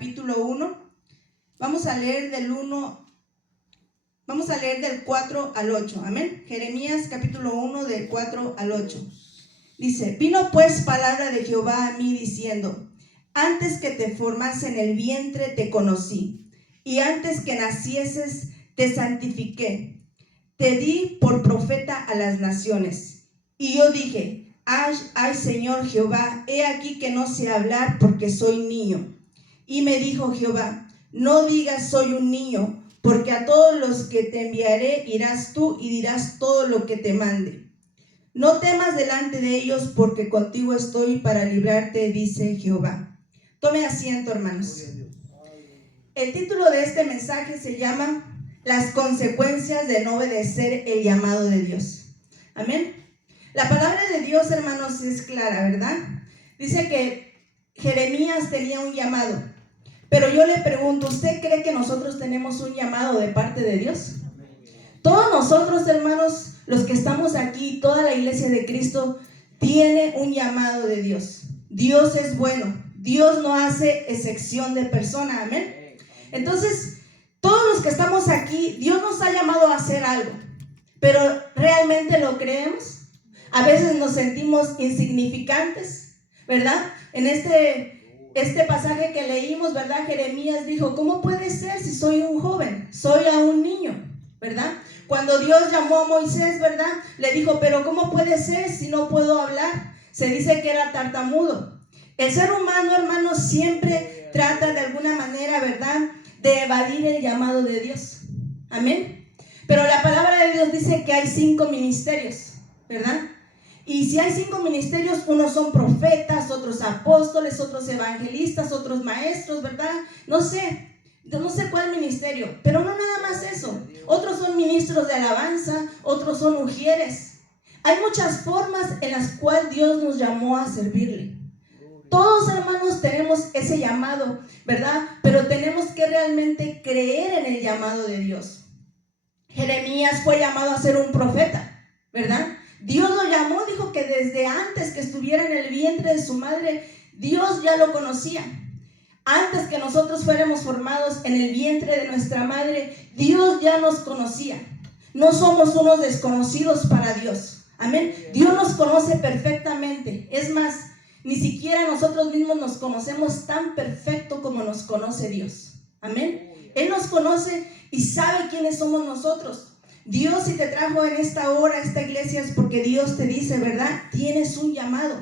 capítulo 1. Vamos a leer del 4 al 8. Amén. Jeremías capítulo 1 del 4 al 8. Dice: vino pues palabra de Jehová a mí diciendo: antes que te formase en el vientre te conocí, y antes que nacieses te santifiqué. Te di por profeta a las naciones. Y yo dije: ay Señor Jehová, he aquí que no sé hablar porque soy niño. Y me dijo Jehová: no digas soy un niño, porque a todos los que te enviaré irás tú y dirás todo lo que te mande. No temas delante de ellos, porque contigo estoy para librarte, dice Jehová. Tome asiento, hermanos. El título de este mensaje se llama: las consecuencias de no obedecer el llamado de Dios. Amén. La palabra de Dios, hermanos, es clara, ¿verdad? Dice que Jeremías tenía un llamado. Pero yo le pregunto, ¿usted cree que nosotros tenemos un llamado de parte de Dios? Todos nosotros, hermanos, los que estamos aquí, toda la iglesia de Cristo, tiene un llamado de Dios. Dios es bueno. Dios no hace excepción de persona. Amén. Entonces, todos los que estamos aquí, Dios nos ha llamado a hacer algo. Pero ¿realmente lo creemos? A veces nos sentimos insignificantes, ¿verdad? En este pasaje que leímos, ¿verdad? Jeremías dijo: ¿cómo puede ser si soy un joven? Soy aún un niño, ¿verdad? Cuando Dios llamó a Moisés, ¿verdad? Le dijo: pero ¿cómo puede ser si no puedo hablar? Se dice que era tartamudo. El ser humano, hermanos, siempre trata de alguna manera, ¿verdad?, de evadir el llamado de Dios. Amén. Pero la palabra de Dios dice que hay 5 ministerios, ¿verdad? Y si hay 5 ministerios, unos son profetas, otros apóstoles, otros evangelistas, otros maestros, ¿verdad? No sé cuál ministerio, pero no nada más eso. Otros son ministros de alabanza, otros son ujieres. Hay muchas formas en las cuales Dios nos llamó a servirle. Todos, hermanos, tenemos ese llamado, ¿verdad? Pero tenemos que realmente creer en el llamado de Dios. Jeremías fue llamado a ser un profeta, ¿verdad? Dios lo llamó, dijo que desde antes que estuviera en el vientre de su madre, Dios ya lo conocía. Antes que nosotros fuéramos formados en el vientre de nuestra madre, Dios ya nos conocía. No somos unos desconocidos para Dios. Amén. Dios nos conoce perfectamente. Es más, ni siquiera nosotros mismos nos conocemos tan perfecto como nos conoce Dios. Amén. Él nos conoce y sabe quiénes somos nosotros. Dios, si te trajo en esta hora a esta iglesia, es porque Dios te dice, ¿verdad? Tienes un llamado,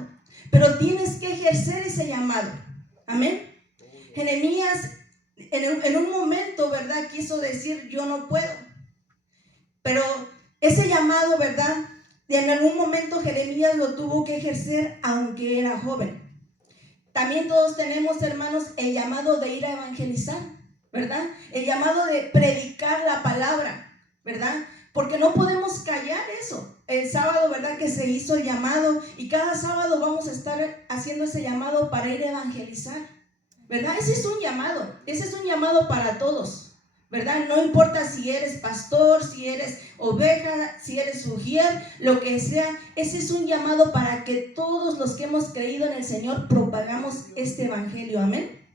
pero tienes que ejercer ese llamado. Amén. Jeremías en un momento, ¿verdad?, quiso decir: yo no puedo. Pero ese llamado, ¿verdad?, en algún momento Jeremías lo tuvo que ejercer aunque era joven. También todos tenemos, hermanos, el llamado de ir a evangelizar, ¿verdad? El llamado de predicar la palabra, ¿verdad? Porque no podemos callar eso. El sábado, ¿verdad?, que se hizo el llamado, y cada sábado vamos a estar haciendo ese llamado para ir a evangelizar, ¿verdad? Ese es un llamado para todos, ¿verdad? No importa si eres pastor, si eres oveja, si eres ujier, lo que sea, ese es un llamado para que todos los que hemos creído en el Señor propagamos este evangelio. Amén.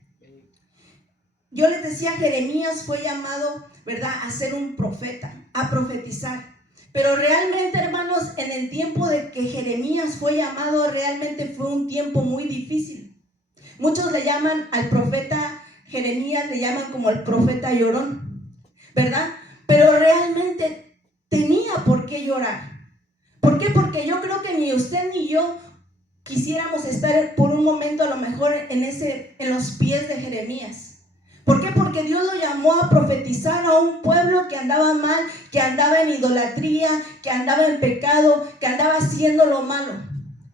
Yo les decía, Jeremías fue llamado, ¿verdad?, a ser un profeta, a profetizar. Pero realmente, hermanos, en el tiempo de que Jeremías fue llamado, realmente fue un tiempo muy difícil. Muchos le llaman al profeta Jeremías, le llaman como el profeta llorón, ¿verdad? Pero realmente tenía por qué llorar. ¿Por qué? Porque yo creo que ni usted ni yo quisiéramos estar por un momento a lo mejor en los pies de Jeremías. ¿Por qué? Porque Dios lo llamó a profetizar a un pueblo que andaba mal, que andaba en idolatría, que andaba en pecado, que andaba haciendo lo malo.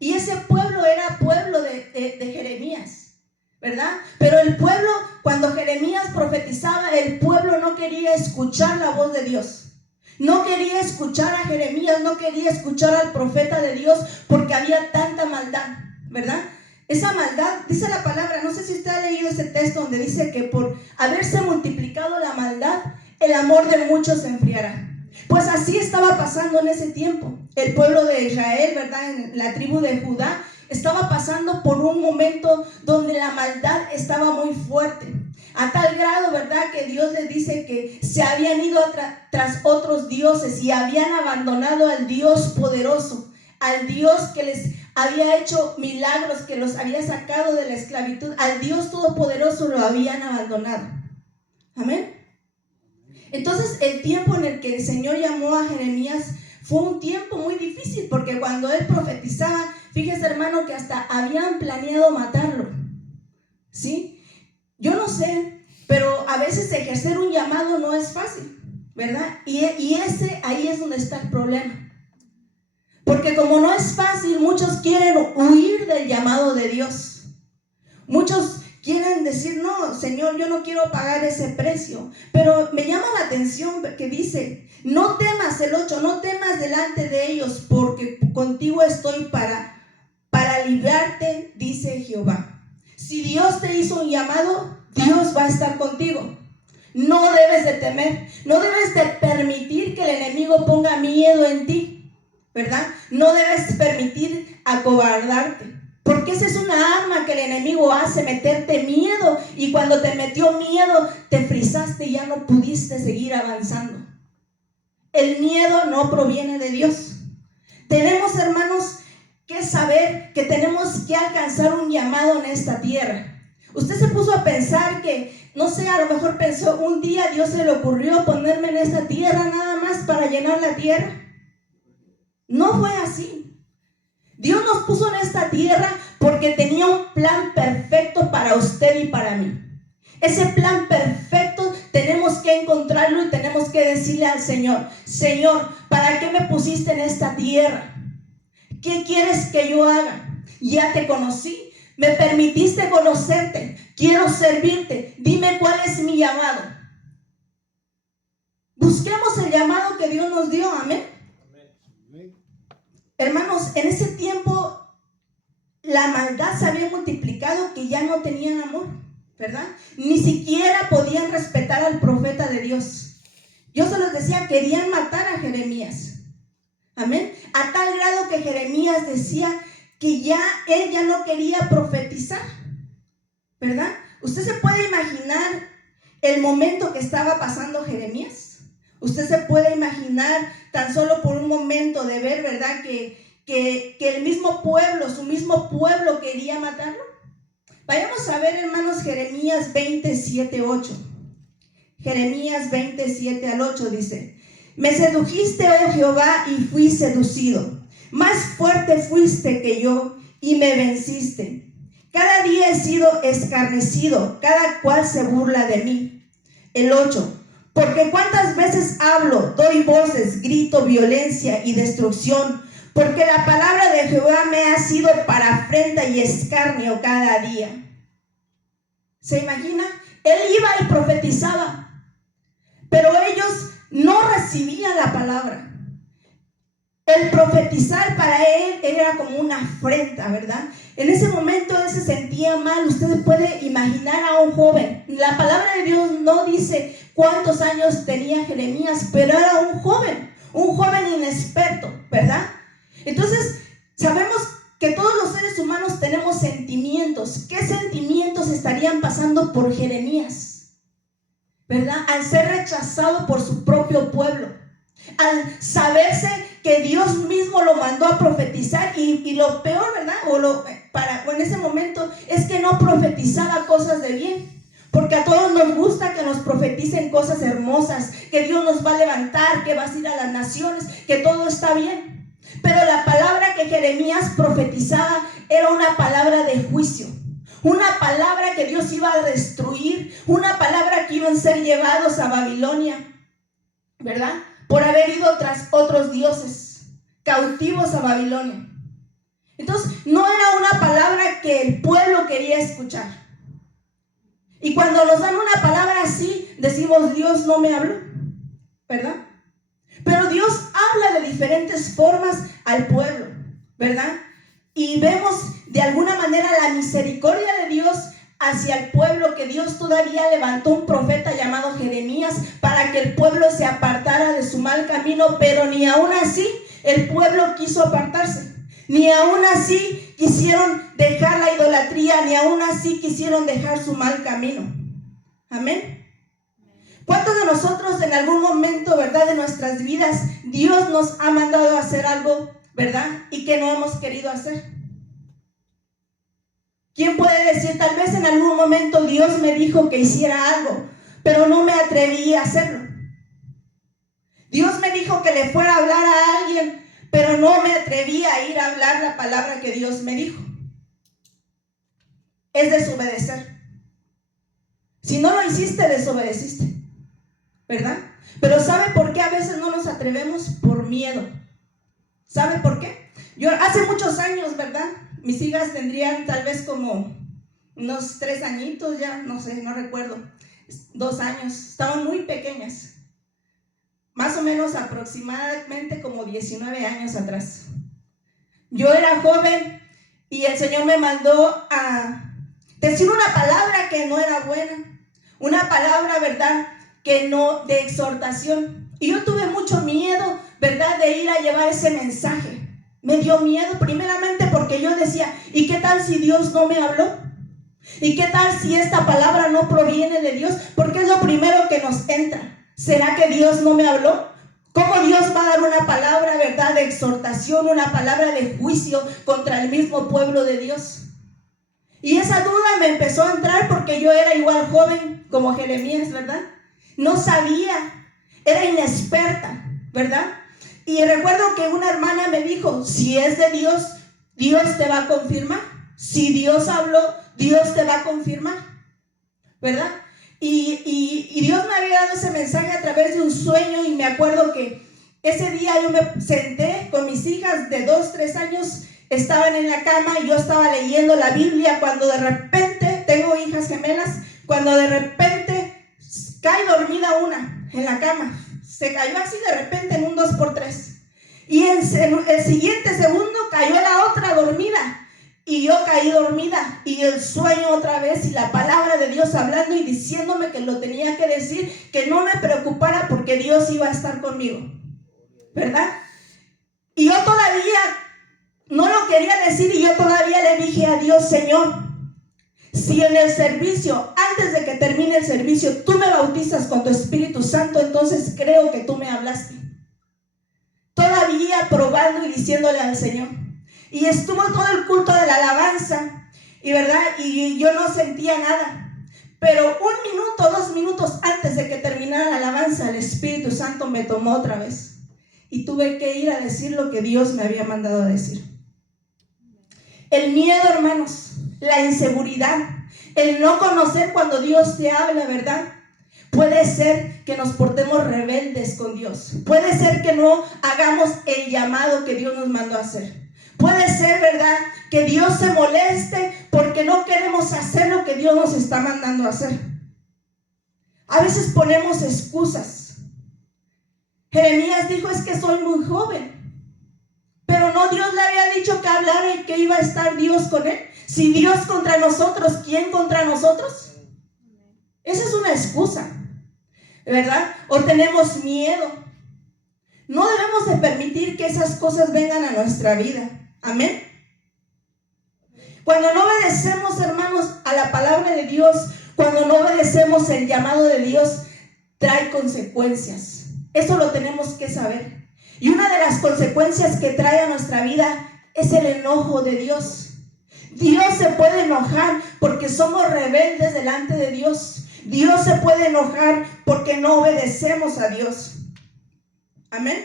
Y ese pueblo era pueblo de Jeremías, ¿verdad? Pero el pueblo, cuando Jeremías profetizaba, el pueblo no quería escuchar la voz de Dios. No quería escuchar a Jeremías, no quería escuchar al profeta de Dios, porque había tanta maldad, ¿verdad? Esa maldad, dice la palabra, no sé si usted ha leído ese texto donde dice que por haberse multiplicado la maldad, el amor de muchos se enfriará. Pues así estaba pasando en ese tiempo. El pueblo de Israel, ¿verdad?, en la tribu de Judá, estaba pasando por un momento donde la maldad estaba muy fuerte. ¿verdad? Que Dios les dice que se habían ido tras otros dioses y habían abandonado al Dios poderoso, al Dios que les había hecho milagros, que los había sacado de la esclavitud, al Dios todopoderoso lo habían abandonado. Amén. Entonces el tiempo en el que el Señor llamó a Jeremías fue un tiempo muy difícil, porque cuando él profetizaba, fíjese, hermano, que hasta habían planeado matarlo, ¿sí? Yo no sé, pero a veces ejercer un llamado no es fácil, ¿verdad? Y ahí es donde está el problema. Porque como no es fácil, muchos quieren huir del llamado de Dios. Muchos quieren decir, no, Señor, yo no quiero pagar ese precio. Pero me llama la atención que dice, no temas, el 8, no temas delante de ellos, porque contigo estoy para librarte, dice Jehová. Si Dios te hizo un llamado, Dios va a estar contigo. No debes de temer, no debes de permitir que el enemigo ponga miedo en ti, ¿verdad? No debes permitir acobardarte, porque esa es una arma que el enemigo hace, meterte miedo, y cuando te metió miedo, te frisaste y ya no pudiste seguir avanzando. El miedo no proviene de Dios. Tenemos, hermanos, que saber que tenemos que alcanzar un llamado en esta tierra. Usted se puso a pensar que, no sé, a lo mejor pensó, un día Dios se le ocurrió ponerme en esta tierra nada más para llenar la tierra. No fue así. Dios nos puso en esta tierra porque tenía un plan perfecto para usted y para mí. Ese plan perfecto tenemos que encontrarlo y tenemos que decirle al Señor, Señor, ¿para qué me pusiste en esta tierra? ¿Qué quieres que yo haga? Ya te conocí, me permitiste conocerte, quiero servirte, dime cuál es mi llamado. Busquemos el llamado que Dios nos dio, amén. Hermanos, en ese tiempo la maldad se había multiplicado, que ya no tenían amor, ¿verdad? Ni siquiera podían respetar al profeta de Dios. Yo se los decía, querían matar a Jeremías. Amén. A tal grado que Jeremías decía que él ya no quería profetizar, ¿verdad? ¿Usted se puede imaginar el momento que estaba pasando Jeremías? Usted se puede imaginar tan solo por un momento de ver, ¿verdad? Que el mismo pueblo, su mismo pueblo quería matarlo. Vayamos a ver, hermanos, Jeremías 27:8. Jeremías 27:8 dice, me sedujiste, oh Jehová, y fui seducido. Más fuerte fuiste que yo y me venciste. Cada día he sido escarnecido, cada cual se burla de mí. El 8. Porque cuántas veces hablo, doy voces, grito violencia y destrucción, porque la palabra de Jehová me ha sido para afrenta y escarnio cada día. ¿Se imagina? Él iba y profetizaba, pero ellos no recibían la palabra. El profetizar para él era como una afrenta, ¿verdad? En ese momento él se sentía mal. Usted puede imaginar a un joven. La palabra de Dios no dice cuántos años tenía Jeremías, pero era un joven inexperto, ¿verdad? Entonces, sabemos que todos los seres humanos tenemos sentimientos. ¿Qué sentimientos estarían pasando por Jeremías? ¿Verdad? Al ser rechazado por su propio pueblo. Al saberse que Dios mismo lo mandó a profetizar, y lo peor, ¿verdad? En ese momento es que no profetizaba cosas de bien, porque a todos nos gusta que nos profeticen cosas hermosas, que Dios nos va a levantar, que vas a ir a las naciones, que todo está bien. Pero la palabra que Jeremías profetizaba era una palabra de juicio, una palabra que Dios iba a destruir, una palabra que iban a ser llevados a Babilonia, ¿verdad? Por haber ido tras otros dioses, cautivos a Babilonia. Entonces, no era una palabra que el pueblo quería escuchar. Y cuando nos dan una palabra así, decimos, Dios no me habló, ¿verdad? Pero Dios habla de diferentes formas al pueblo, ¿verdad? Y vemos de alguna manera la misericordia de Dios hacia el pueblo, que Dios todavía levantó un profeta llamado Jeremías para que el pueblo se apartara de su mal camino, pero ni aún así el pueblo quiso apartarse, ni aún así quisieron dejar la idolatría, ni aún así quisieron dejar su mal camino. Amén. ¿Cuántos de nosotros en algún momento, verdad, de nuestras vidas, Dios nos ha mandado a hacer algo, verdad, y que no hemos querido hacer? ¿Quién puede decir, tal vez en algún momento Dios me dijo que hiciera algo, pero no me atreví a hacerlo? Dios me dijo que le fuera a hablar a alguien, pero no me atreví a ir a hablar la palabra que Dios me dijo. Es desobedecer. Si no lo hiciste, desobedeciste, ¿verdad? Pero ¿sabe por qué a veces no nos atrevemos? Por miedo. ¿Sabe por qué? Yo hace muchos años, ¿verdad? Mis hijas tendrían tal vez como unos 3 añitos ya, no sé, no recuerdo, 2 años, estaban muy pequeñas, más o menos aproximadamente como 19 años atrás. Yo era joven y el Señor me mandó a decir una palabra que no era buena, una palabra, ¿verdad?, que no, de exhortación. Y yo tuve mucho miedo, ¿verdad?, de ir a llevar ese mensaje. Me dio miedo primeramente porque yo decía, ¿y qué tal si Dios no me habló? ¿Y qué tal si esta palabra no proviene de Dios? Porque es lo primero que nos entra. ¿Será que Dios no me habló? ¿Cómo Dios va a dar una palabra, verdad, de exhortación, una palabra de juicio contra el mismo pueblo de Dios? Y esa duda me empezó a entrar porque yo era igual joven como Jeremías, ¿verdad? No sabía, era inexperta, ¿verdad? Y recuerdo que una hermana me dijo, si es de Dios, Dios te va a confirmar. Si Dios habló, Dios te va a confirmar, ¿verdad? Y Dios me había dado ese mensaje a través de un sueño, y me acuerdo que ese día yo me senté con mis hijas de 2, 3 años, estaban en la cama y yo estaba leyendo la Biblia, cuando de repente, tengo hijas gemelas, cuando de repente cae dormida una en la cama, se cayó así de repente en un 2x3, y en el siguiente segundo cayó la otra dormida, y yo caí dormida, y el sueño otra vez, y la palabra de Dios hablando y diciéndome que lo tenía que decir, que no me preocupara porque Dios iba a estar conmigo, ¿verdad? Y yo todavía no lo quería decir, y yo todavía le dije a Dios, Señor, si en el servicio, antes de que termine el servicio, tú me bautizas con tu Espíritu Santo, entonces creo que tú me hablaste. Todavía probando y diciéndole al Señor. Y estuvo todo el culto de la alabanza, y verdad, y yo no sentía nada. Pero 1 minuto, 2 minutos antes de que terminara la alabanza, el Espíritu Santo me tomó otra vez. Y tuve que ir a decir lo que Dios me había mandado a decir. El miedo, hermanos, la inseguridad, el no conocer cuando Dios te habla, ¿verdad? Puede ser que nos portemos rebeldes con Dios. Puede ser que no hagamos el llamado que Dios nos mandó a hacer. Puede ser, ¿verdad?, que Dios se moleste porque no queremos hacer lo que Dios nos está mandando a hacer. A veces ponemos excusas. Jeremías dijo, es que soy muy joven. Pero no, Dios le había dicho que hablara y que iba a estar Dios con él. Si Dios contra nosotros, ¿quién contra nosotros? Esa es una excusa, ¿verdad? O tenemos miedo. No debemos de permitir que esas cosas vengan a nuestra vida. Amén. Cuando no obedecemos, hermanos, a la palabra de Dios, cuando no obedecemos el llamado de Dios, trae consecuencias. Eso lo tenemos que saber. Y una de las consecuencias que trae a nuestra vida es el enojo de Dios. Dios se puede enojar porque somos rebeldes delante de Dios. Dios se puede enojar porque no obedecemos a Dios. Amén.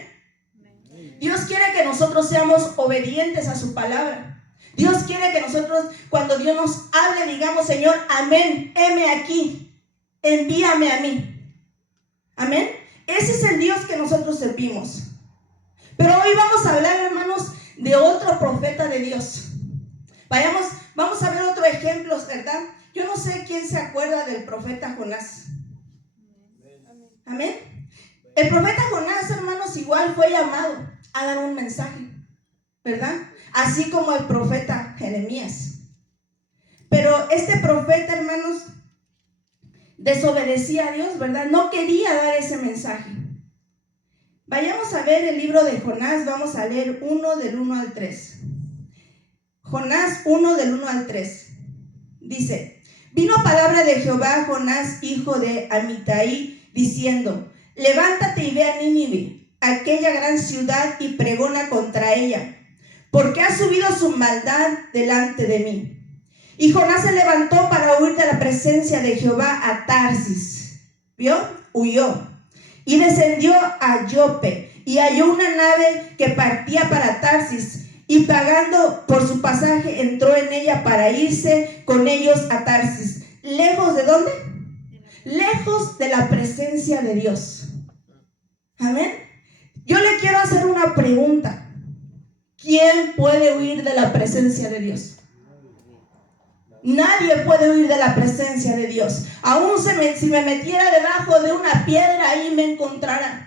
Dios quiere que nosotros seamos obedientes a su palabra. Dios quiere que nosotros, cuando Dios nos hable, digamos, Señor, amén, heme aquí, envíame a mí. Amén. Ese es el Dios que nosotros servimos. Pero hoy vamos a hablar, hermanos, de otro profeta de Dios. Vamos a ver otro ejemplo, ¿verdad? Yo no sé quién se acuerda del profeta Jonás. Amén. El profeta Jonás, hermanos, igual fue llamado a dar un mensaje, ¿verdad? Así como el profeta Jeremías. Pero este profeta, hermanos, desobedecía a Dios, ¿verdad? No quería dar ese mensaje. Vayamos a ver el libro de Jonás, vamos a leer 1 del 1 al 3. Jonás 1 del 1 al 3. Dice, vino palabra de Jehová a Jonás, hijo de Amitai, diciendo: levántate y ve a Nínive, aquella gran ciudad, y pregona contra ella, porque ha subido su maldad delante de mí. Y Jonás se levantó para huir de la presencia de Jehová a Tarsis. ¿Vio? Huyó. Y descendió a Jope, y halló una nave que partía para Tarsis, y pagando por su pasaje entró en ella para irse con ellos a Tarsis. ¿Lejos de dónde? Lejos de la presencia de Dios. Amén. Yo le quiero hacer una pregunta. ¿Quién puede huir de la presencia de Dios? Nadie puede huir de la presencia de Dios. Aún si me metiera debajo de una piedra, ahí me encontrará.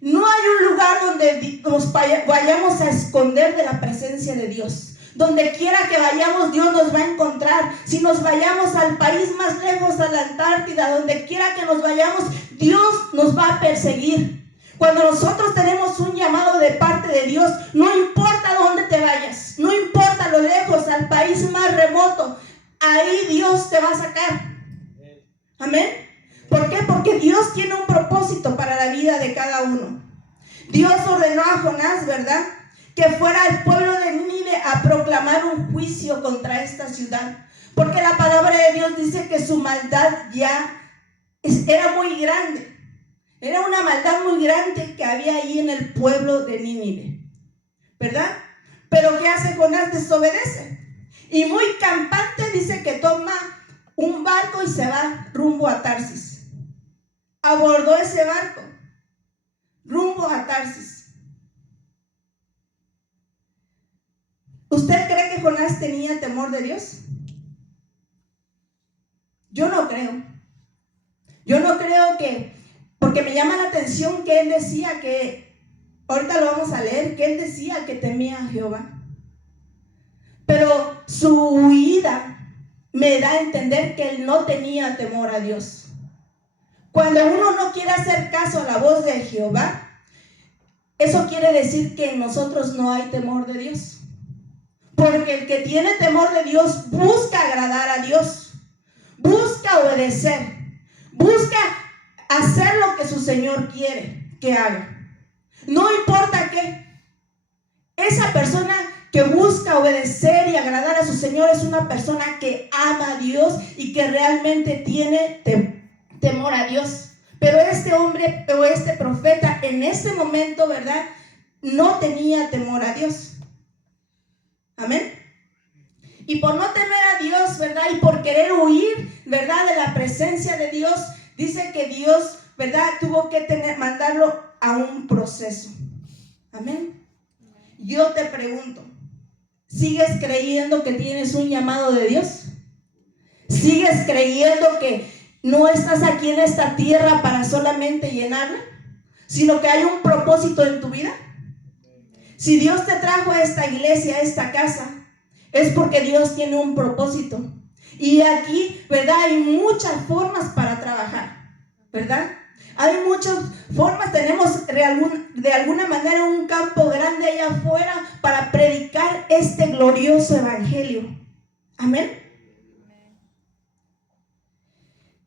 No hay un lugar donde nos vayamos a esconder de la presencia de Dios. Donde quiera que vayamos, Dios nos va a encontrar. Si nos vayamos al país más lejos, a la Antártida, donde quiera que nos vayamos, Dios nos va a perseguir. Cuando nosotros tenemos un llamado de parte de Dios, no importa dónde te vayas, no importa lo lejos, al país más remoto, ahí Dios te va a sacar. Amén. ¿Por qué? Porque Dios tiene un propósito para la vida de cada uno. Dios ordenó a Jonás, ¿verdad?, que fuera al pueblo de Nínive a proclamar un juicio contra esta ciudad, porque la palabra de Dios dice que su maldad ya era muy grande. Era una maldad muy grande que había ahí en el pueblo de Nínive, ¿verdad? Pero ¿qué hace Jonás? Desobedece. Y muy campante dice que toma un barco y se va rumbo a Tarsis. Abordó ese barco rumbo a Tarsis. ¿Usted cree que Jonás tenía temor de Dios? Yo no creo. Yo no creo que, porque me llama la atención que él decía que, ahorita lo vamos a leer, que él decía que temía a Jehová. Pero su huida me da a entender que él no tenía temor a Dios. Cuando uno no quiere hacer caso a la voz de Jehová, eso quiere decir que en nosotros no hay temor de Dios. Porque el que tiene temor de Dios busca agradar a Dios, busca obedecer, busca hacer lo que su Señor quiere que haga. No importa qué. Esa persona que busca obedecer y agradar a su Señor es una persona que ama a Dios y que realmente tiene temor a Dios. Pero este hombre o este profeta en ese momento, ¿verdad?, no tenía temor a Dios. Amén. Y por no temer a Dios, ¿verdad?, y por querer huir, ¿verdad?, de la presencia de Dios, dice que Dios, ¿verdad?, tuvo que mandarlo a un proceso. Amén. Yo te pregunto, ¿sigues creyendo que tienes un llamado de Dios? ¿Sigues creyendo que no estás aquí en esta tierra para solamente llenarla, sino que hay un propósito en tu vida? Si Dios te trajo a esta iglesia, a esta casa, es porque Dios tiene un propósito. Y aquí, ¿verdad?, hay muchas formas para trabajar, ¿verdad? Hay muchas formas. Tenemos de alguna manera un campo grande allá afuera para predicar este glorioso evangelio. Amén.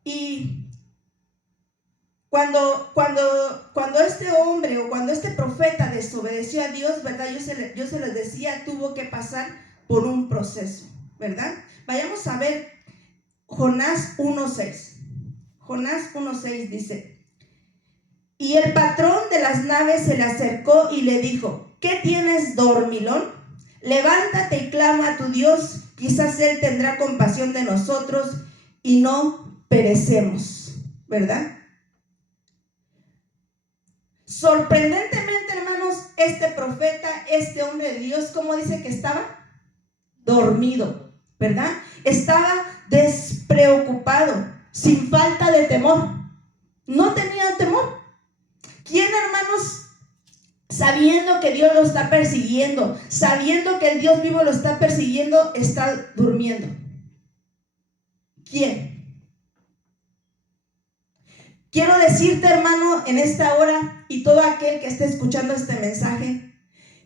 Y cuando este hombre o cuando este profeta desobedeció a Dios, ¿verdad?, yo se les decía, tuvo que pasar por un proceso, ¿verdad? Vayamos a ver Jonás 1:6. Jonás 1:6 dice: y el patrón de las naves se le acercó y le dijo: ¿qué tienes, dormilón? Levántate y clama a tu Dios, quizás Él tendrá compasión de nosotros y no perecemos, ¿verdad? Sorprendentemente, hermanos, este profeta, este hombre de Dios, ¿cómo dice que estaba? Dormido, ¿verdad? Estaba despreocupado, sin falta de temor. No tenía temor. ¿Quién, hermanos, sabiendo que Dios lo está persiguiendo, sabiendo que el Dios vivo lo está persiguiendo, está durmiendo? ¿Quién? Quiero decirte, hermano, en esta hora, y todo aquel que esté escuchando este mensaje,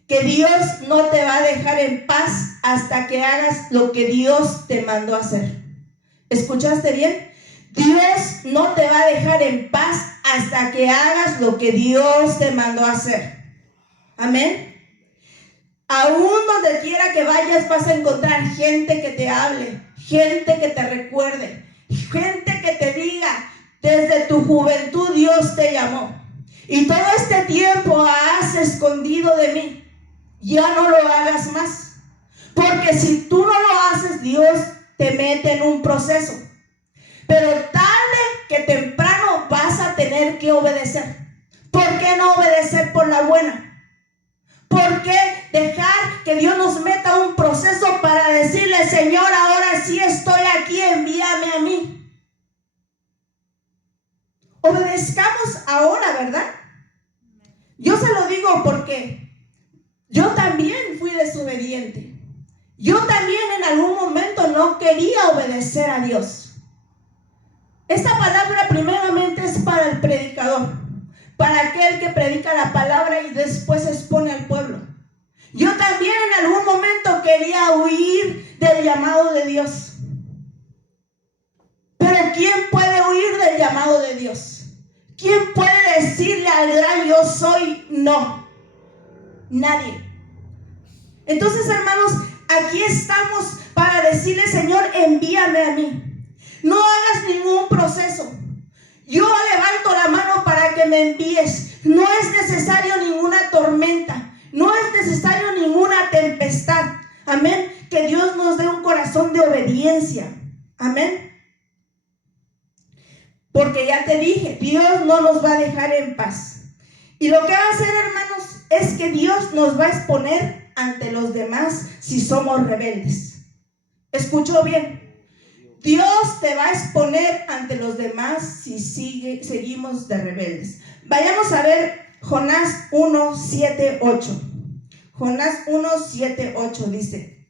que Dios no te va a dejar en paz hasta que hagas lo que Dios te mandó a hacer. ¿Escuchaste bien? Dios no te va a dejar en paz hasta que hagas lo que Dios te mandó a hacer. Amén. Aún donde quiera que vayas vas a encontrar gente que te hable, gente que te recuerde, gente que te diga, desde tu juventud Dios te llamó. Y todo este tiempo has escondido de mí. Ya no lo hagas más. Porque si tú no lo haces, Dios te mete en un proceso. Pero tarde que temprano vas a tener que obedecer. ¿Por qué no obedecer por la buena? ¿Por qué dejar que Dios nos meta un proceso para decirle, Señor, ahora sí estoy aquí, envíame a mí? Obedezcamos ahora, ¿verdad? Yo se lo digo porque yo también fui desobediente. Yo también en algún momento no quería obedecer a Dios. Esta palabra primeramente es para el predicador, para aquel que predica la palabra y después expone al pueblo. Yo también en algún momento quería huir del llamado de Dios. Pero ¿quién puede huir del llamado de Dios? ¿Quién puede decirle al gran yo soy no? Nadie. Entonces, hermanos, aquí estamos para decirle, Señor, envíame a mí. No hagas ningún proceso. Yo levanto la mano para que me envíes. No es necesario ninguna tormenta. No es necesario ninguna tempestad. Amén. Que Dios nos dé un corazón de obediencia. Amén. Porque ya te dije, Dios no nos va a dejar en paz. Y lo que va a hacer, hermanos, es que Dios nos va a exponer ante los demás si somos rebeldes. ¿Escuchó bien? Dios te va a exponer ante los demás si seguimos de rebeldes. Vayamos a ver Jonás 1, 7, 8. Jonás 1, 7, 8 dice: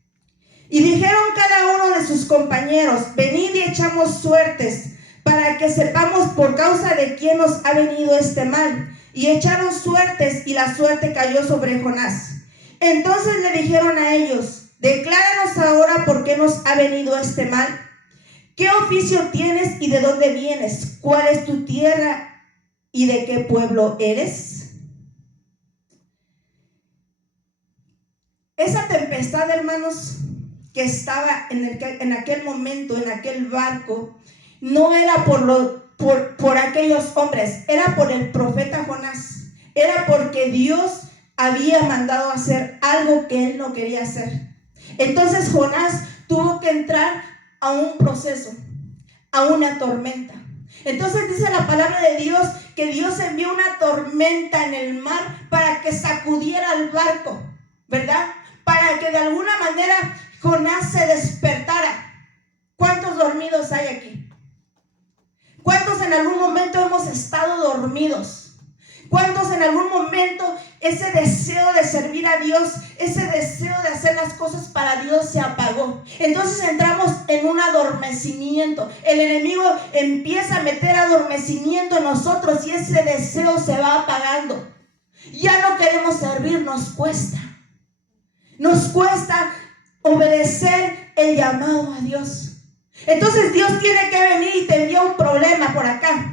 y dijeron cada uno de sus compañeros, venid y echamos suertes, para que sepamos por causa de quién nos ha venido este mal. Y echaron suertes, y la suerte cayó sobre Jonás. Entonces le dijeron a ellos, decláranos ahora por qué nos ha venido este mal. ¿Qué oficio tienes y de dónde vienes? ¿Cuál es tu tierra y de qué pueblo eres? Esa tempestad, hermanos, que estaba en aquel momento, en aquel barco, no era por aquellos hombres, era por el profeta Jonás. Era porque Dios había mandado hacer algo que él no quería hacer. Entonces Jonás tuvo que entrar a un proceso, a una tormenta. Entonces dice la palabra de Dios que Dios envió una tormenta en el mar para que sacudiera el barco, ¿verdad? Para que de alguna manera Jonás se despertara. ¿Cuántos dormidos hay aquí? ¿Cuántos en algún momento hemos estado dormidos? ¿Cuántos en algún momento ese deseo de servir a Dios, ese deseo de hacer las cosas para Dios se apagó? Entonces entramos en un adormecimiento. El enemigo empieza a meter adormecimiento en nosotros y ese deseo se va apagando. Ya no queremos servir, nos cuesta. Nos cuesta obedecer el llamado a Dios. Entonces Dios tiene que venir y te envía un problema por acá.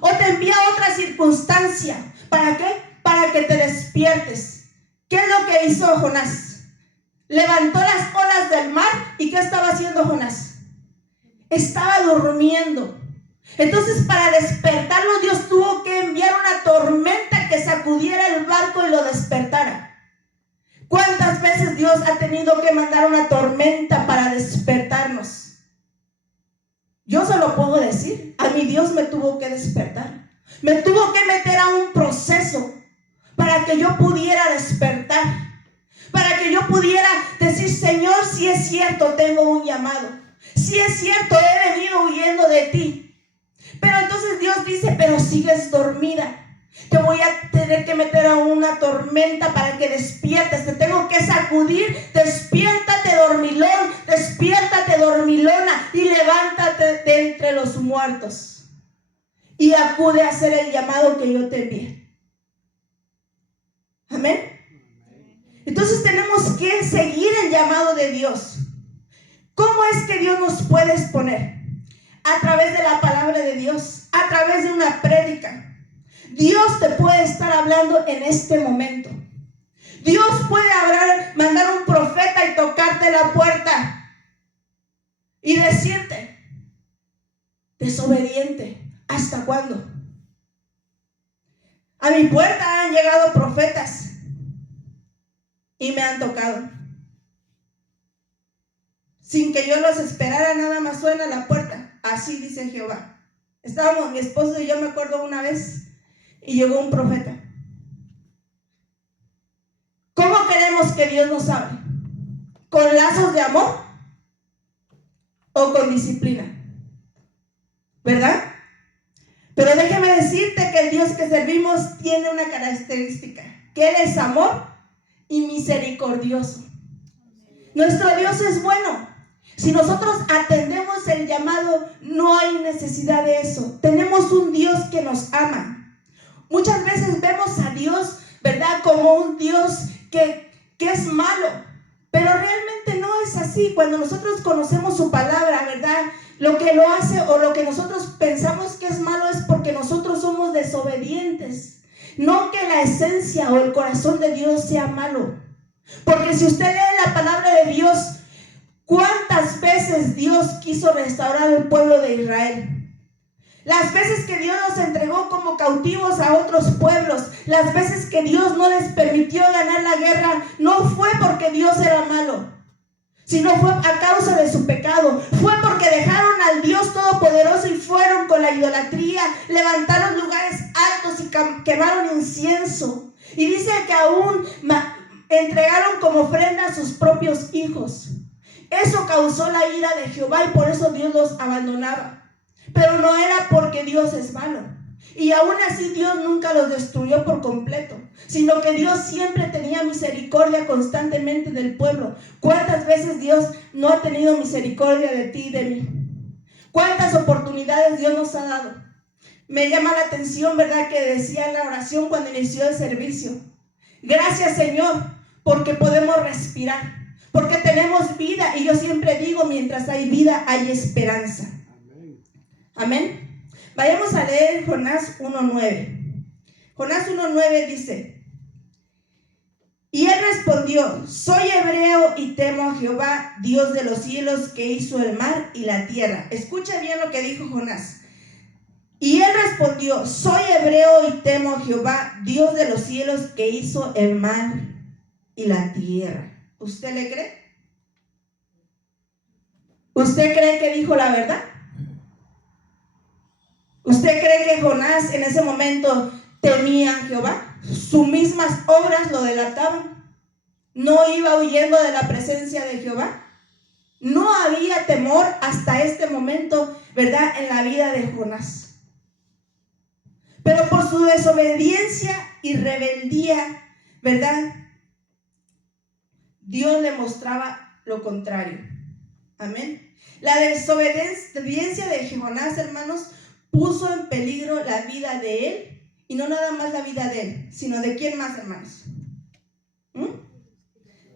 O te envía otra circunstancia. ¿Para qué? Para que te despiertes. ¿Qué es lo que hizo Jonás? Levantó las olas del mar. ¿Y qué estaba haciendo Jonás? Estaba durmiendo. Entonces, para despertarlo, Dios tuvo que enviar una tormenta que sacudiera el barco y lo despertara. ¿Cuántas veces Dios ha tenido que mandar una tormenta para despertarnos? Yo se lo puedo decir, a mi Dios me tuvo que despertar. Me tuvo que meter a un proceso para que yo pudiera despertar. Para que yo pudiera decir, Señor, si es cierto, tengo un llamado. Si es cierto, he venido huyendo de ti. Pero entonces Dios dice, pero sigues dormida. Te voy a tener que meter a una tormenta para que despiertes. Te tengo que sacudir. Despiértate, dormilón. Despiértate, dormilona. Y levántate de entre los muertos. Y acude a hacer el llamado que yo te envié. Amén. Entonces tenemos que seguir el llamado de Dios. ¿Cómo es que Dios nos puede exponer? A través de la palabra de Dios. A través de una prédica. Dios te puede estar hablando en este momento. Dios puede hablar, mandar un profeta y tocarte la puerta y decirte: desobediente, ¿hasta cuándo? A mi puerta han llegado profetas y me han tocado. Sin que yo los esperara, nada más suena la puerta. Así dice Jehová. Estábamos mi esposo y yo, me acuerdo una vez, y llegó un profeta. ¿Cómo queremos que Dios nos hable? ¿Con lazos de amor o con disciplina? ¿Verdad? Pero déjame decirte que el Dios que servimos tiene una característica, que Él es amor y misericordioso. Nuestro Dios es bueno. Si nosotros atendemos el llamado, no hay necesidad de eso. Tenemos un Dios que nos ama. Muchas veces vemos a Dios, ¿verdad?, como un Dios que es malo, pero realmente no es así. Cuando nosotros conocemos su palabra, ¿verdad?, lo que lo hace o lo que nosotros pensamos que es malo es porque nosotros somos desobedientes. No que la esencia o el corazón de Dios sea malo. Porque si usted lee la palabra de Dios, ¿cuántas veces Dios quiso restaurar al pueblo de Israel? Las veces que Dios los entregó como cautivos a otros pueblos, las veces que Dios no les permitió ganar la guerra, no fue porque Dios era malo, sino fue a causa de su pecado. Fue porque dejaron al Dios Todopoderoso y fueron con la idolatría, levantaron lugares altos y quemaron incienso. Y dice que aún entregaron como ofrenda a sus propios hijos. Eso causó la ira de Jehová y por eso Dios los abandonaba. Pero no era porque Dios es malo. Y aún así Dios nunca los destruyó por completo, sino que Dios siempre tenía misericordia constantemente del pueblo. ¿Cuántas veces Dios no ha tenido misericordia de ti y de mí? ¿Cuántas oportunidades Dios nos ha dado? Me llama la atención, ¿verdad?, que decía en la oración cuando inició el servicio: gracias, Señor, porque podemos respirar, porque tenemos vida. Y yo siempre digo, mientras hay vida, hay esperanza. Amén. Vayamos a leer Jonás 1:9. Jonás 1:9 dice: y él respondió: soy hebreo y temo a Jehová, Dios de los cielos, que hizo el mar y la tierra. Escucha bien lo que dijo Jonás. Y él respondió: soy hebreo y temo a Jehová, Dios de los cielos, que hizo el mar y la tierra. ¿Usted le cree? ¿Usted cree que dijo la verdad? ¿Usted cree que Jonás en ese momento temía a Jehová? Sus mismas obras lo delataban. ¿No iba huyendo de la presencia de Jehová? No había temor hasta este momento, ¿verdad?, en la vida de Jonás. Pero por su desobediencia y rebeldía, ¿verdad?, Dios le mostraba lo contrario. Amén. La desobediencia de Jonás, hermanos, puso en peligro la vida de él, y no nada más la vida de él, sino de quién más, hermanos.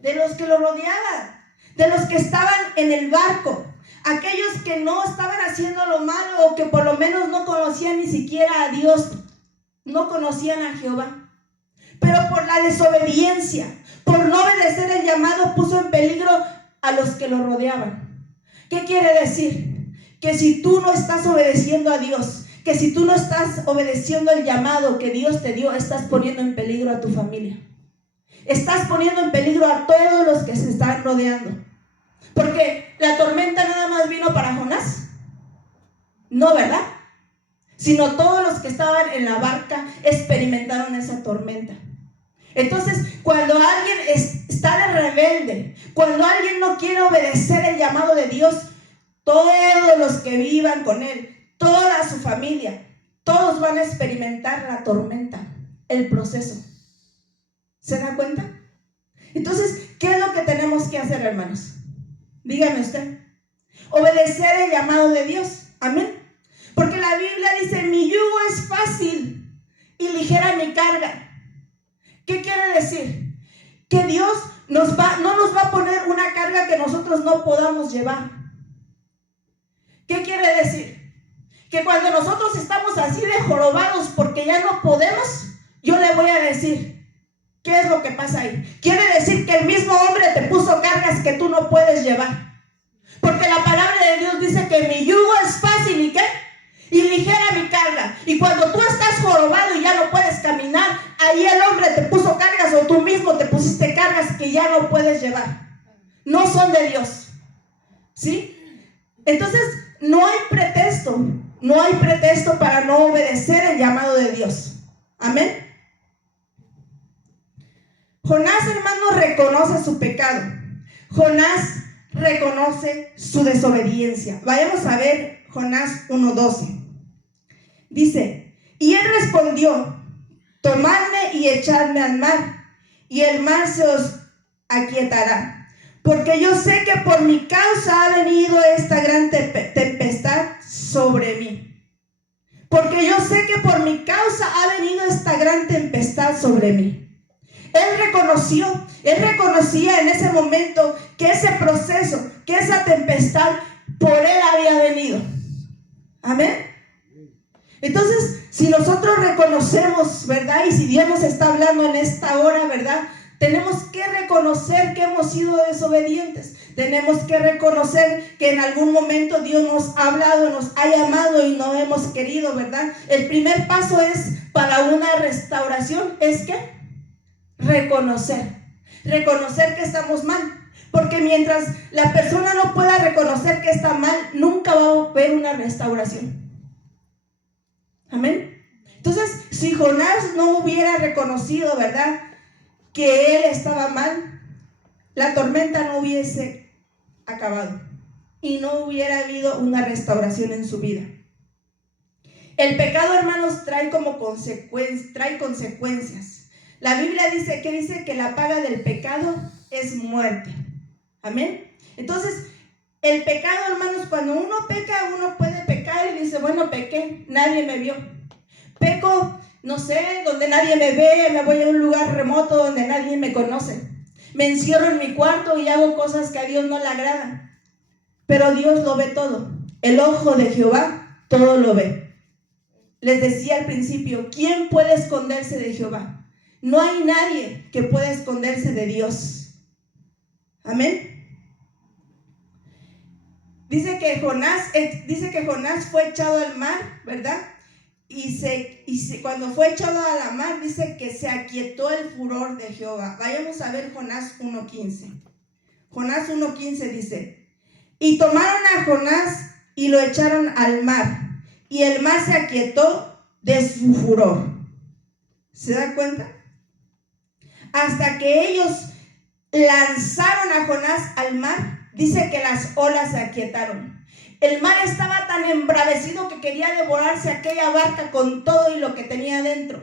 De los que lo rodeaban, de los que estaban en el barco, aquellos que no estaban haciendo lo malo o que por lo menos no conocían ni siquiera a Dios, no conocían a Jehová. Pero por la desobediencia, por no obedecer el llamado, puso en peligro a los que lo rodeaban. ¿Qué quiere decir? Que si tú no estás obedeciendo a Dios, que si tú no estás obedeciendo el llamado que Dios te dio, estás poniendo en peligro a tu familia. Estás poniendo en peligro a todos los que se están rodeando. Porque la tormenta nada más vino para Jonás. No, ¿verdad? Sino todos los que estaban en la barca experimentaron esa tormenta. Entonces, cuando alguien está de rebelde, cuando alguien no quiere obedecer el llamado de Dios, todos los que vivan con él, toda su familia, todos van a experimentar la tormenta, el proceso. ¿Se da cuenta? Entonces, ¿qué es lo que tenemos que hacer, hermanos? Dígame usted. Obedecer el llamado de Dios. Amén. Porque la Biblia dice: mi yugo es fácil y ligera mi carga. ¿Qué quiere decir? Que Dios no nos va a poner una carga que nosotros no podamos llevar. ¿Qué quiere decir? Que cuando nosotros estamos así de jorobados porque porque ya no podemos, yo le voy a decir, ¿qué es lo que pasa ahí? Quiere decir que el mismo hombre te puso cargas que tú no puedes llevar. Porque la palabra de Dios dice que mi yugo es fácil y ¿qué? Y ligera mi carga. Y cuando tú estás jorobado y ya no puedes caminar, ahí el hombre te puso cargas o tú mismo te pusiste cargas que ya no puedes llevar. No son de Dios. ¿Sí? Entonces, no hay pretexto. No hay pretexto para no obedecer el llamado de Dios. Amén. Jonás, hermano, reconoce su pecado. Jonás reconoce su desobediencia. Vayamos a ver Jonás 1:12. Dice, y él respondió, tomadme y echadme al mar, y el mar se os aquietará, porque yo sé que por mi causa ha venido esta gran tempestad sobre mí. Porque yo sé que por mi causa ha venido esta gran tempestad sobre mí. Él reconocía en ese momento que ese proceso, que esa tempestad por él había venido. Amén. Entonces, si nosotros reconocemos, ¿verdad? Y si Dios nos está hablando en esta hora, ¿verdad? Tenemos que reconocer que hemos sido desobedientes. Tenemos que reconocer que en algún momento Dios nos ha hablado, nos ha llamado y no hemos querido, ¿verdad? El primer paso es para una restauración, es que reconocer que estamos mal, porque mientras la persona no pueda reconocer que está mal, nunca va a haber una restauración. Amén. Entonces, si Jonás no hubiera reconocido, ¿verdad?, que él estaba mal, la tormenta no hubiese acabado y no hubiera habido una restauración en su vida. El pecado, hermanos, trae consecuencias. La Biblia dice que la paga del pecado es muerte. Amén. Entonces, el pecado, hermanos, cuando uno peca, uno puede pecar y dice, bueno, pequé, nadie me vio. Peco, no sé, donde nadie me ve, me voy a un lugar remoto donde nadie me conoce. Me encierro en mi cuarto y hago cosas que a Dios no le agradan. Pero Dios lo ve todo. El ojo de Jehová todo lo ve. Les decía al principio, ¿quién puede esconderse de Jehová? No hay nadie que pueda esconderse de Dios. Amén. Dice que Jonás fue echado al mar, ¿verdad? Y cuando fue echado a la mar, dice que se aquietó el furor de Jehová. Vayamos a ver Jonás 1:15. Jonás 1:15 dice, y tomaron a Jonás y lo echaron al mar, y el mar se aquietó de su furor. ¿Se da cuenta? Hasta que ellos lanzaron a Jonás al mar, dice que las olas se aquietaron. El mar estaba tan embravecido que quería devorarse aquella barca con todo y lo que tenía dentro.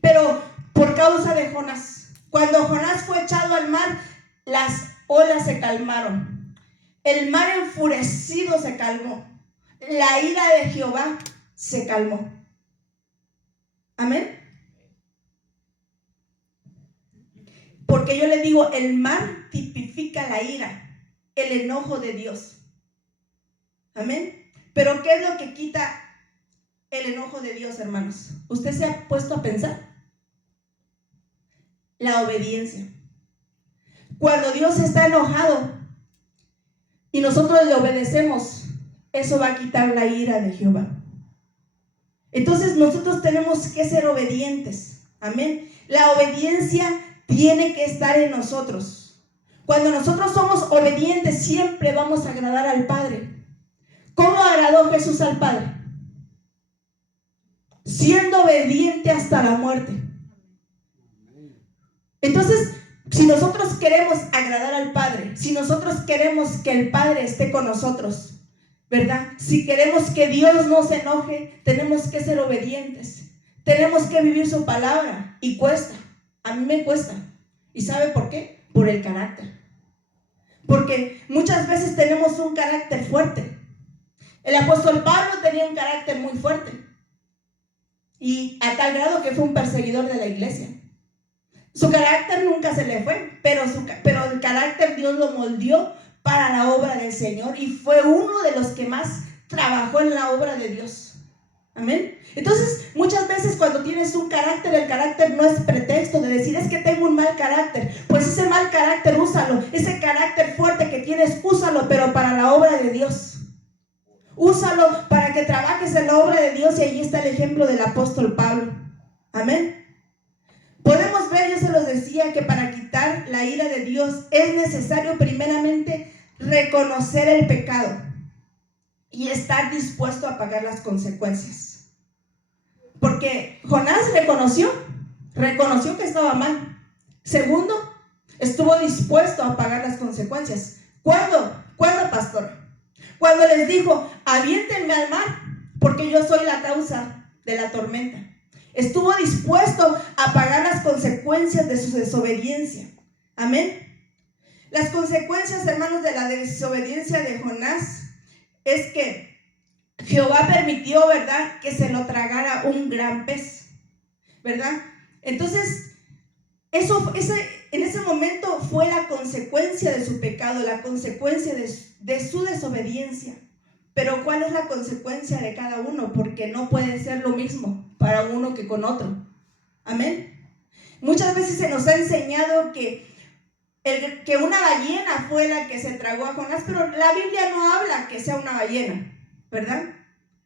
Pero por causa de Jonás, cuando Jonás fue echado al mar, las olas se calmaron. El mar enfurecido se calmó. La ira de Jehová se calmó. Amén. Porque yo le digo, el mar tipifica la ira, el enojo de Dios. Amén. Pero ¿qué es lo que quita el enojo de Dios, hermanos? ¿Usted se ha puesto a pensar? La obediencia. Cuando Dios está enojado y nosotros le obedecemos, eso va a quitar la ira de Jehová. Entonces nosotros tenemos que ser obedientes. Amén. La obediencia tiene que estar en nosotros. Cuando nosotros somos obedientes, siempre vamos a agradar al Padre. ¿Cómo agradó Jesús al Padre? Siendo obediente hasta la muerte. Entonces, si nosotros queremos agradar al Padre, si nosotros queremos que el Padre esté con nosotros, ¿verdad? Si queremos que Dios no se enoje, tenemos que ser obedientes. Tenemos que vivir su palabra. Y cuesta. A mí me cuesta. ¿Y sabe por qué? Por el carácter. Porque muchas veces tenemos un carácter fuerte. El apóstol Pablo tenía un carácter muy fuerte. Y a tal grado que fue un perseguidor de la iglesia. Su carácter nunca se le fue, pero el carácter Dios lo moldeó para la obra del Señor. Y fue uno de los que más trabajó en la obra de Dios. Amén. Entonces, muchas veces cuando tienes un carácter, el carácter no es pretexto de decir, es que tengo un mal carácter. Pues ese mal carácter, úsalo. Ese carácter fuerte que tienes, úsalo, pero para la obra de Dios. Úsalo para que trabajes en la obra de Dios, y ahí está el ejemplo del apóstol Pablo. Amén. Podemos ver, yo se los decía, que para quitar la ira de Dios es necesario primeramente reconocer el pecado y estar dispuesto a pagar las consecuencias. Porque Jonás reconoció que estaba mal. Segundo, estuvo dispuesto a pagar las consecuencias. ¿Cuándo, pastor? Cuando les dijo, aviéntenme al mar, porque yo soy la causa de la tormenta. Estuvo dispuesto a pagar las consecuencias de su desobediencia. Amén. Las consecuencias, hermanos, de la desobediencia de Jonás es que Jehová permitió, ¿verdad?, que se lo tragara un gran pez, ¿verdad? Entonces, en ese momento fue la consecuencia de su pecado, la consecuencia de su desobediencia. Pero ¿cuál es la consecuencia de cada uno? Porque no puede ser lo mismo para uno que con otro. Amén. Muchas veces se nos ha enseñado que una ballena fue la que se tragó a Jonás, pero la Biblia no habla que sea una ballena, ¿verdad?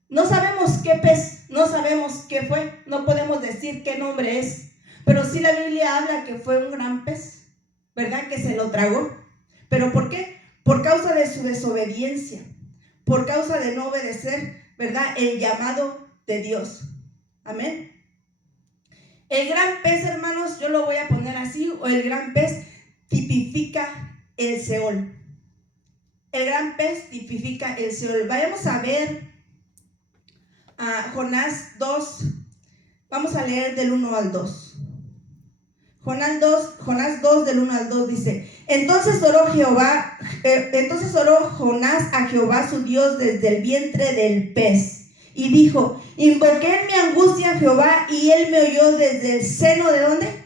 No sabemos qué pez, no sabemos qué fue, no podemos decir qué nombre es, pero sí la Biblia habla que fue un gran pez, ¿verdad?, que se lo tragó. ¿Pero por qué? Por causa de su desobediencia, por causa de no obedecer, ¿verdad?, el llamado de Dios. Amén. El gran pez, hermanos, yo lo voy a poner así, o el gran pez tipifica el Seol. El gran pez tipifica el Seol. Vayamos a ver a Jonás 2. Vamos a leer del 1 al 2. Jonás 2 del 1 al 2 dice: Entonces oró Jonás a Jehová su Dios desde el vientre del pez, y dijo: Invoqué en mi angustia a Jehová, y él me oyó desde el seno. ¿De dónde?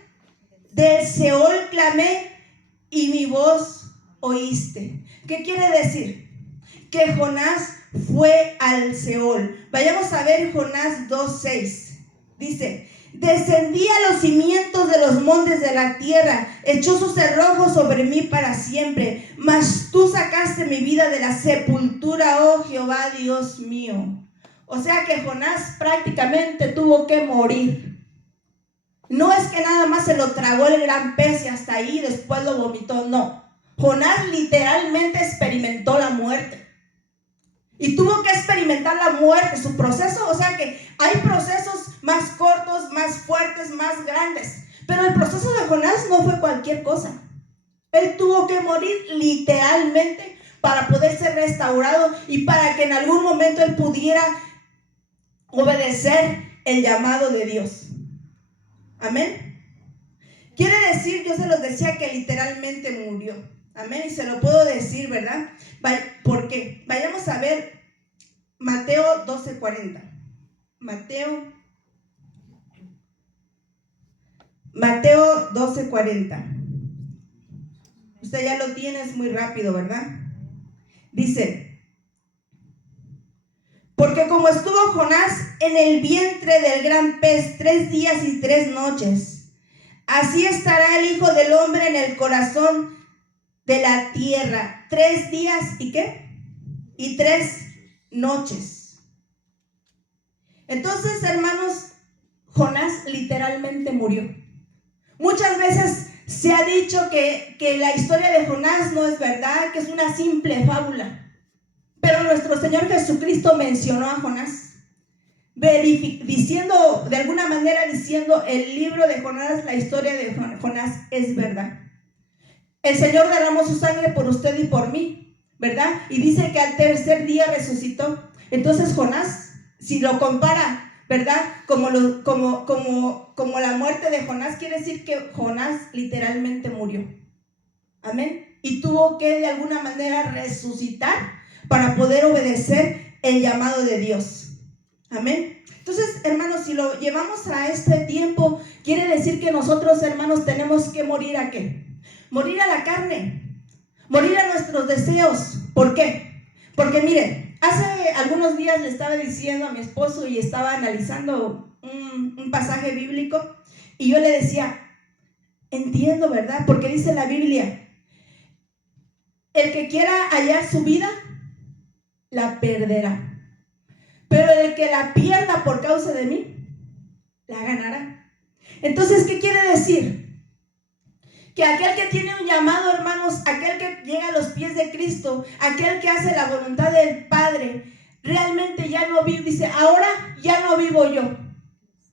Del Seol clamé, y mi voz oíste. ¿Qué quiere decir? Que Jonás fue al Seol. Vayamos a ver Jonás 2:6. Dice: Descendí a los cimientos de los montes de la tierra, echó sus cerrojos sobre mí para siempre, mas tú sacaste mi vida de la sepultura, oh Jehová Dios mío. O sea que Jonás prácticamente tuvo que morir. No es que nada más se lo tragó el gran pez y hasta ahí después lo vomitó, no. Jonás literalmente experimentó la muerte. Y tuvo que experimentar la muerte, su proceso. O sea que hay procesos más cortos, más fuertes, más grandes. Pero el proceso de Jonás no fue cualquier cosa. Él tuvo que morir literalmente para poder ser restaurado y para que en algún momento él pudiera obedecer el llamado de Dios. Amén. Quiere decir, yo se los decía, que literalmente murió. Amén. Y se lo puedo decir, ¿verdad? ¿Por qué? Vayamos a ver Mateo 12:40. Mateo 12:40. Usted ya lo tiene, es muy rápido, ¿verdad? Dice: Porque como estuvo Jonás en el vientre del gran pez 3 días y 3 noches, así estará el Hijo del Hombre en el corazón de la tierra 3 días y ¿qué? Y 3 noches. Entonces, hermanos, Jonás literalmente murió. Muchas veces se ha dicho que la historia de Jonás no es verdad, que es una simple fábula. Pero nuestro Señor Jesucristo mencionó a Jonás, diciendo, de alguna manera diciendo, el libro de Jonás, la historia de Jonás es verdad. El Señor derramó su sangre por usted y por mí, ¿verdad? Y dice que al tercer día resucitó. Entonces Jonás, si lo compara, ¿verdad?, como la muerte de Jonás, quiere decir que Jonás literalmente murió. Amén. Y tuvo que de alguna manera resucitar para poder obedecer el llamado de Dios. Amén. Entonces, hermanos, si lo llevamos a este tiempo, quiere decir que nosotros, hermanos, tenemos que morir ¿a qué? Morir a la carne, morir a nuestros deseos. ¿Por qué? Porque mire, Hace algunos días le estaba diciendo a mi esposo y estaba analizando un pasaje bíblico y yo le decía, entiendo, ¿verdad? Porque dice la Biblia, el que quiera hallar su vida, la perderá. Pero el que la pierda por causa de mí, la ganará. Entonces, ¿qué quiere decir? Que aquel que tiene un llamado, hermanos, aquel que llega a los pies de Cristo, aquel que hace la voluntad del Padre, realmente ya no vive, dice, ahora ya no vivo yo,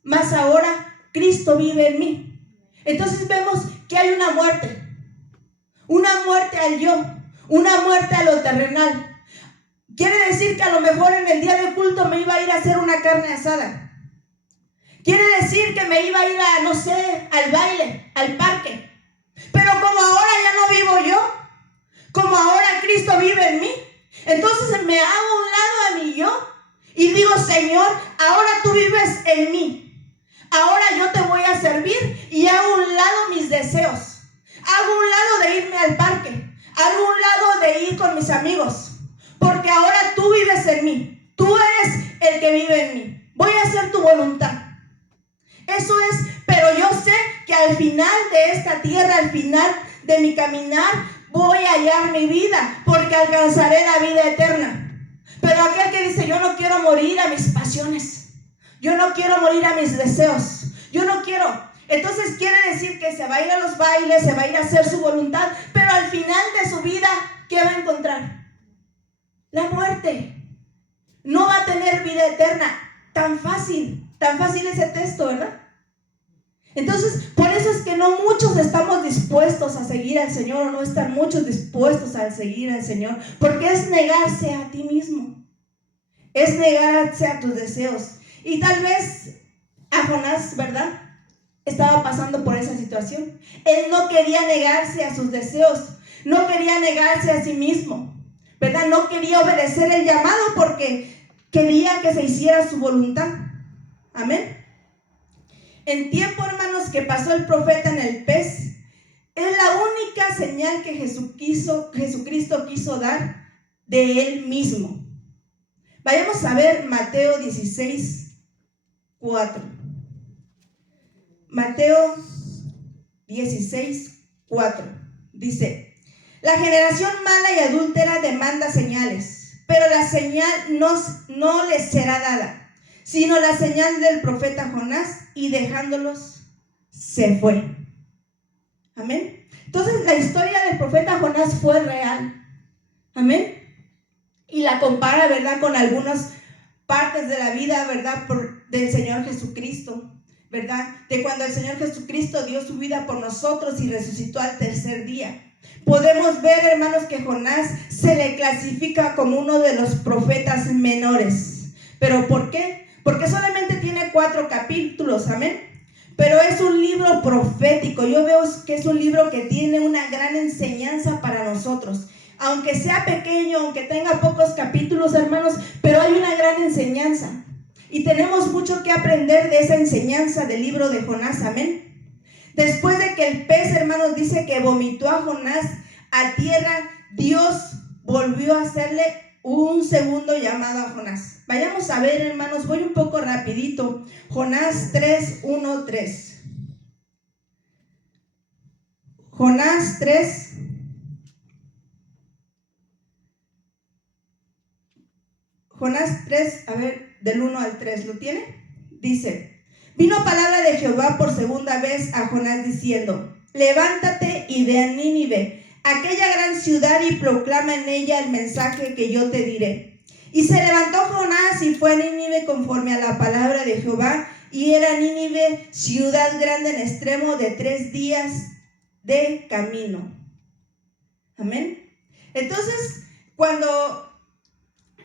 mas ahora Cristo vive en mí. Entonces vemos que hay una muerte al yo, una muerte a lo terrenal. Quiere decir que a lo mejor en el día de culto me iba a ir a hacer una carne asada. Quiere decir que me iba a ir a, no sé, al baile, al parque. Pero como ahora ya no vivo yo, como ahora Cristo vive en mí, entonces me hago a un lado a mi yo y digo, Señor, ahora tú vives en mí. Ahora yo te voy a servir y hago a un lado mis deseos. Hago a un lado de irme al parque. Hago a un lado de ir con mis amigos. Porque ahora tú vives en mí. Tú eres el que vive en mí. Voy a hacer tu voluntad. Eso es, pero yo sé que al final de esta tierra, al final de mi caminar, voy a hallar mi vida, porque alcanzaré la vida eterna. Pero aquel que dice, yo no quiero morir a mis pasiones, yo no quiero morir a mis deseos, yo no quiero. Entonces quiere decir que se va a ir a los bailes, se va a ir a hacer su voluntad, pero al final de su vida, ¿qué va a encontrar? La muerte. No va a tener vida eterna. Tan fácil ese texto, ¿verdad? Entonces, por eso es que no muchos estamos dispuestos a seguir al Señor, o no están muchos dispuestos a seguir al Señor, porque es negarse a ti mismo, es negarse a tus deseos. Y tal vez a Jonás, ¿verdad?, estaba pasando por esa situación. Él no quería negarse a sus deseos, no quería negarse a sí mismo, ¿verdad? No quería obedecer el llamado porque quería que se hiciera su voluntad. Amén. En tiempo, hermanos, que pasó el profeta en el pez, es la única señal que Jesucristo quiso dar de él mismo. Vayamos a ver Mateo 16, 4. Mateo 16, 4. Dice, la generación mala y adúltera demanda señales, pero la señal no les será dada, sino la señal del profeta Jonás, y dejándolos se fue. Amén. Entonces la historia del profeta Jonás fue real. Amén. Y la compara, ¿verdad?, con algunas partes de la vida, ¿verdad?, del Señor Jesucristo, ¿verdad? De cuando el Señor Jesucristo dio su vida por nosotros y resucitó al tercer día. Podemos ver, hermanos, que Jonás se le clasifica como uno de los profetas menores. ¿Pero por qué? Porque solamente tiene 4 capítulos, amén. Pero es un libro profético. Yo veo que es un libro que tiene una gran enseñanza para nosotros. Aunque sea pequeño, aunque tenga pocos capítulos, hermanos, pero hay una gran enseñanza. Y tenemos mucho que aprender de esa enseñanza del libro de Jonás, amén. Después de que el pez, hermanos, dice que vomitó a Jonás a tierra, Dios volvió a hacerle un segundo llamado a Jonás. Vayamos a ver, hermanos, voy un poco rapidito. Jonás 3, 1, 3. Jonás 3. Jonás 3, a ver, del 1 al 3, ¿lo tiene? Dice, vino palabra de Jehová por segunda vez a Jonás diciendo, levántate y ve a Nínive, aquella gran ciudad, y proclama en ella el mensaje que yo te diré. Y se levantó Jonás y fue a Nínive conforme a la palabra de Jehová, y era Nínive ciudad grande en extremo de 3 días de camino. Amén. Entonces, cuando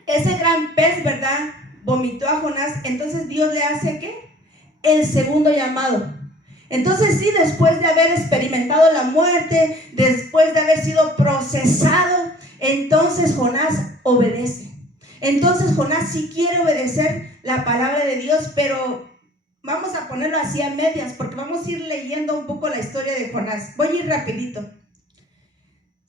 ese gran pez, ¿verdad?, vomitó a Jonás, entonces Dios le hace, ¿qué? El segundo llamado. Entonces sí, después de haber experimentado la muerte, después de haber sido procesado, entonces Jonás obedece. Entonces Jonás sí quiere obedecer la palabra de Dios, pero vamos a ponerlo así a medias, porque vamos a ir leyendo un poco la historia de Jonás. Voy a ir rapidito.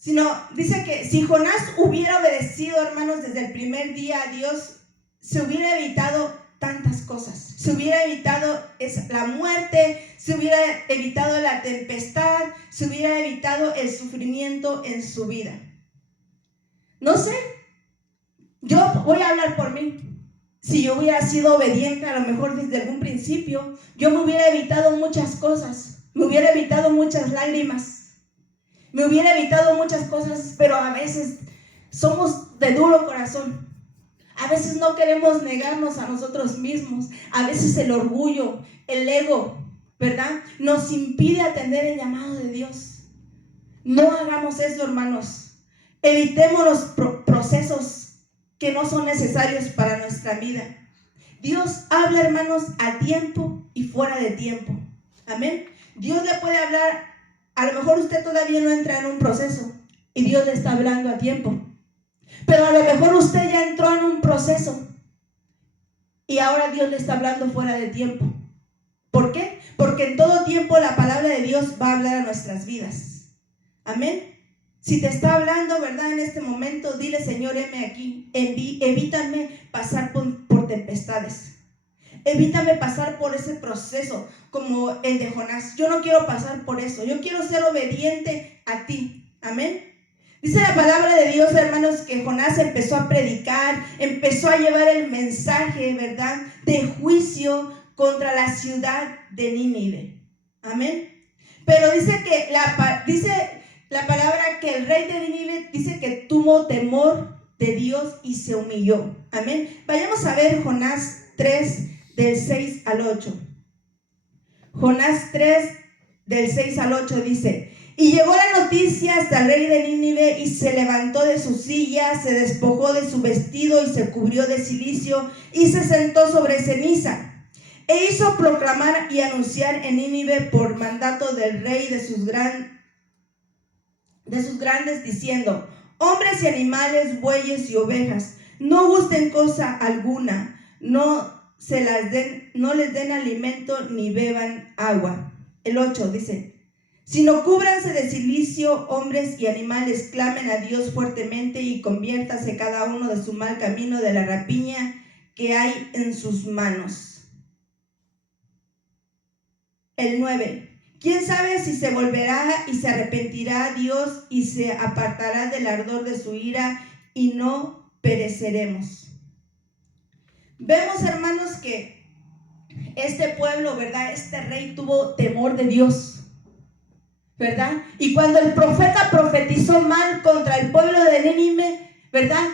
Sino, dice que si Jonás hubiera obedecido, hermanos, desde el primer día a Dios, se hubiera evitado tantas cosas. Se hubiera evitado la muerte, se hubiera evitado la tempestad, se hubiera evitado el sufrimiento en su vida. No sé, yo voy a hablar por mí. Si yo hubiera sido obediente, a lo mejor desde algún principio, yo me hubiera evitado muchas cosas. Me hubiera evitado muchas lágrimas. Me hubiera evitado muchas cosas, pero a veces somos de duro corazón. A veces no queremos negarnos a nosotros mismos. A veces el orgullo, el ego, ¿verdad?, nos impide atender el llamado de Dios. No hagamos eso, hermanos. Evitemos los procesos que no son necesarios para nuestra vida. Dios habla, hermanos, a tiempo y fuera de tiempo. Amén. Dios le puede hablar. A lo mejor usted todavía no entra en un proceso y Dios le está hablando a tiempo. Pero a lo mejor usted ya entró en un proceso y ahora Dios le está hablando fuera de tiempo. ¿Por qué? Porque en todo tiempo la palabra de Dios va a hablar a nuestras vidas. Amén. Si te está hablando, ¿verdad?, en este momento, dile: Señor, heme aquí. Evítame pasar por tempestades. Evítame pasar por ese proceso como el de Jonás. Yo no quiero pasar por eso. Yo quiero ser obediente a ti. Amén. Dice la palabra de Dios, hermanos, que Jonás empezó a predicar, empezó a llevar el mensaje, ¿verdad?, de juicio contra la ciudad de Nínive. Amén. Pero dice la palabra que el rey de Nínive dice que tuvo temor de Dios y se humilló. Amén. Vayamos a ver Jonás 3, del 6 al 8. Jonás 3, del 6 al 8 dice: y llegó la noticia hasta el rey de Nínive, y se levantó de su silla, se despojó de su vestido y se cubrió de cilicio y se sentó sobre ceniza. E hizo proclamar y anunciar en Nínive por mandato del rey de sus grandes, diciendo: hombres y animales, bueyes y ovejas, no gusten cosa alguna, no les den alimento ni beban agua. El 8 dice: sino cúbranse de cilicio, hombres y animales, clamen a Dios fuertemente y conviértase cada uno de su mal camino, de la rapiña que hay en sus manos. El 9: ¿quién sabe si se volverá y se arrepentirá a Dios y se apartará del ardor de su ira y no pereceremos? Vemos, hermanos, que este pueblo, ¿verdad?, este rey tuvo temor de Dios, ¿verdad? Y cuando el profeta profetizó mal contra el pueblo de Nínive, ¿verdad?,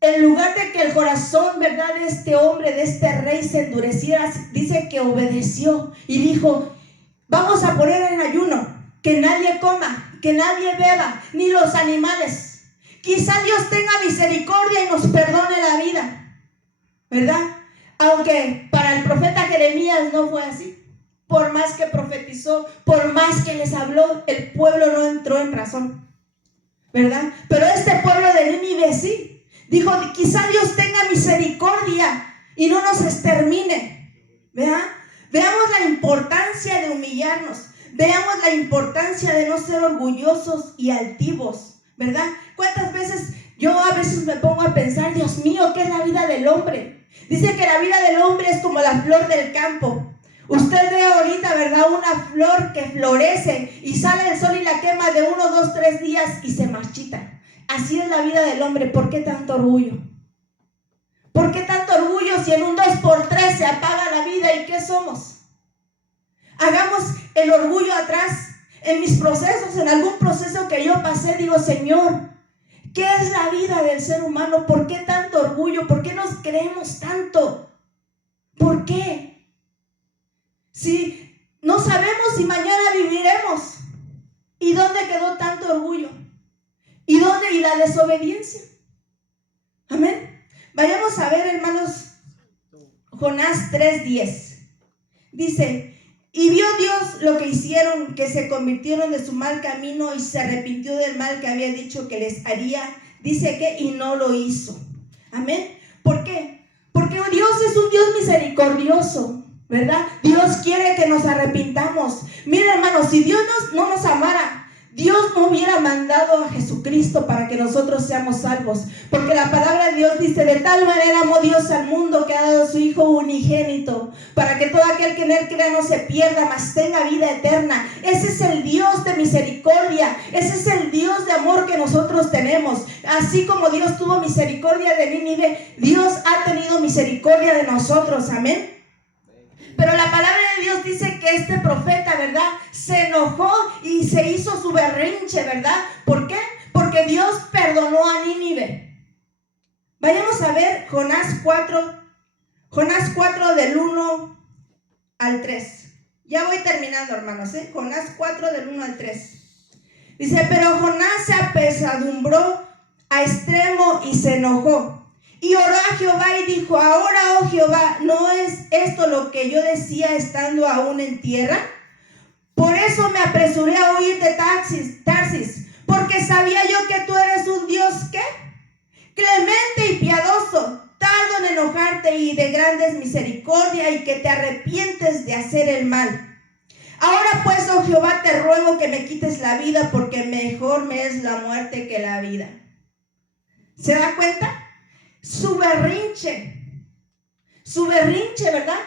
en lugar de que el corazón, ¿verdad?, de este hombre, de este rey se endureciera, dice que obedeció y dijo: vamos a poner en ayuno, que nadie coma, que nadie beba, ni los animales. Quizá Dios tenga misericordia y nos perdone la vida, ¿verdad? Aunque para el profeta Jeremías no fue así. Por más que profetizó, por más que les habló, el pueblo no entró en razón, ¿verdad? Pero este pueblo de Nínive sí. Dijo: quizá Dios tenga misericordia y no nos extermine, ¿verdad? Veamos la importancia de humillarnos. Veamos la importancia de no ser orgullosos y altivos, ¿verdad? ¿Cuántas veces yo a veces me pongo a pensar: Dios mío, ¿qué es la vida del hombre? Dice que la vida del hombre es como la flor del campo. Usted ve ahorita, ¿verdad?, una flor que florece y sale el sol y la quema de 1, 2, 3 días y se marchita. Así es la vida del hombre. ¿Por qué tanto orgullo? ¿Por qué tanto orgullo si en un 2x3 se apaga la vida? ¿Y qué somos? Hagamos el orgullo atrás. En mis procesos, en algún proceso que yo pasé, digo: Señor, ¿qué es la vida del ser humano? ¿Por qué tanto orgullo? ¿Por qué nos creemos tanto? ¿Por qué? Si no sabemos si mañana viviremos. ¿Y dónde quedó tanto orgullo? ¿Y dónde? ¿Y la desobediencia? Amén. Vayamos a ver, hermanos, Jonás 3:10. Dice: y vio Dios lo que hicieron, que se convirtieron de su mal camino y se arrepintió del mal que había dicho que les haría. Dice que y no lo hizo. Amén. ¿Por qué? Porque Dios es un Dios misericordioso, ¿verdad? Dios quiere que nos arrepintamos. Mira, hermanos, si Dios no nos amara, Dios no hubiera mandado a Jesucristo para que nosotros seamos salvos, porque la palabra de Dios dice: de tal manera amó Dios al mundo que ha dado a su Hijo unigénito, para que todo aquel que en él crea no se pierda, mas tenga vida eterna. Ese es el Dios de misericordia, ese es el Dios de amor que nosotros tenemos. Así como Dios tuvo misericordia de Nínive, Dios ha tenido misericordia de nosotros, amén. Pero la palabra de Dios dice que este profeta, ¿verdad?, se enojó y se hizo su berrinche, ¿verdad? ¿Por qué? Porque Dios perdonó a Nínive. Vayamos a ver Jonás 4 del 1 al 3. Ya voy terminando, hermanos, Jonás 4 del 1 al 3. Dice: pero Jonás se apesadumbró a extremo y se enojó. Y oró a Jehová y dijo: ahora, oh Jehová, ¿no es esto lo que yo decía estando aún en tierra? Por eso me apresuré a huir de Tarsis, porque sabía yo que tú eres un Dios, ¿qué? Clemente y piadoso, tardo en enojarte y de grandes misericordia, y que te arrepientes de hacer el mal. Ahora pues, oh Jehová, te ruego que me quites la vida, porque mejor me es la muerte que la vida. ¿Se da cuenta? Su berrinche, ¿verdad?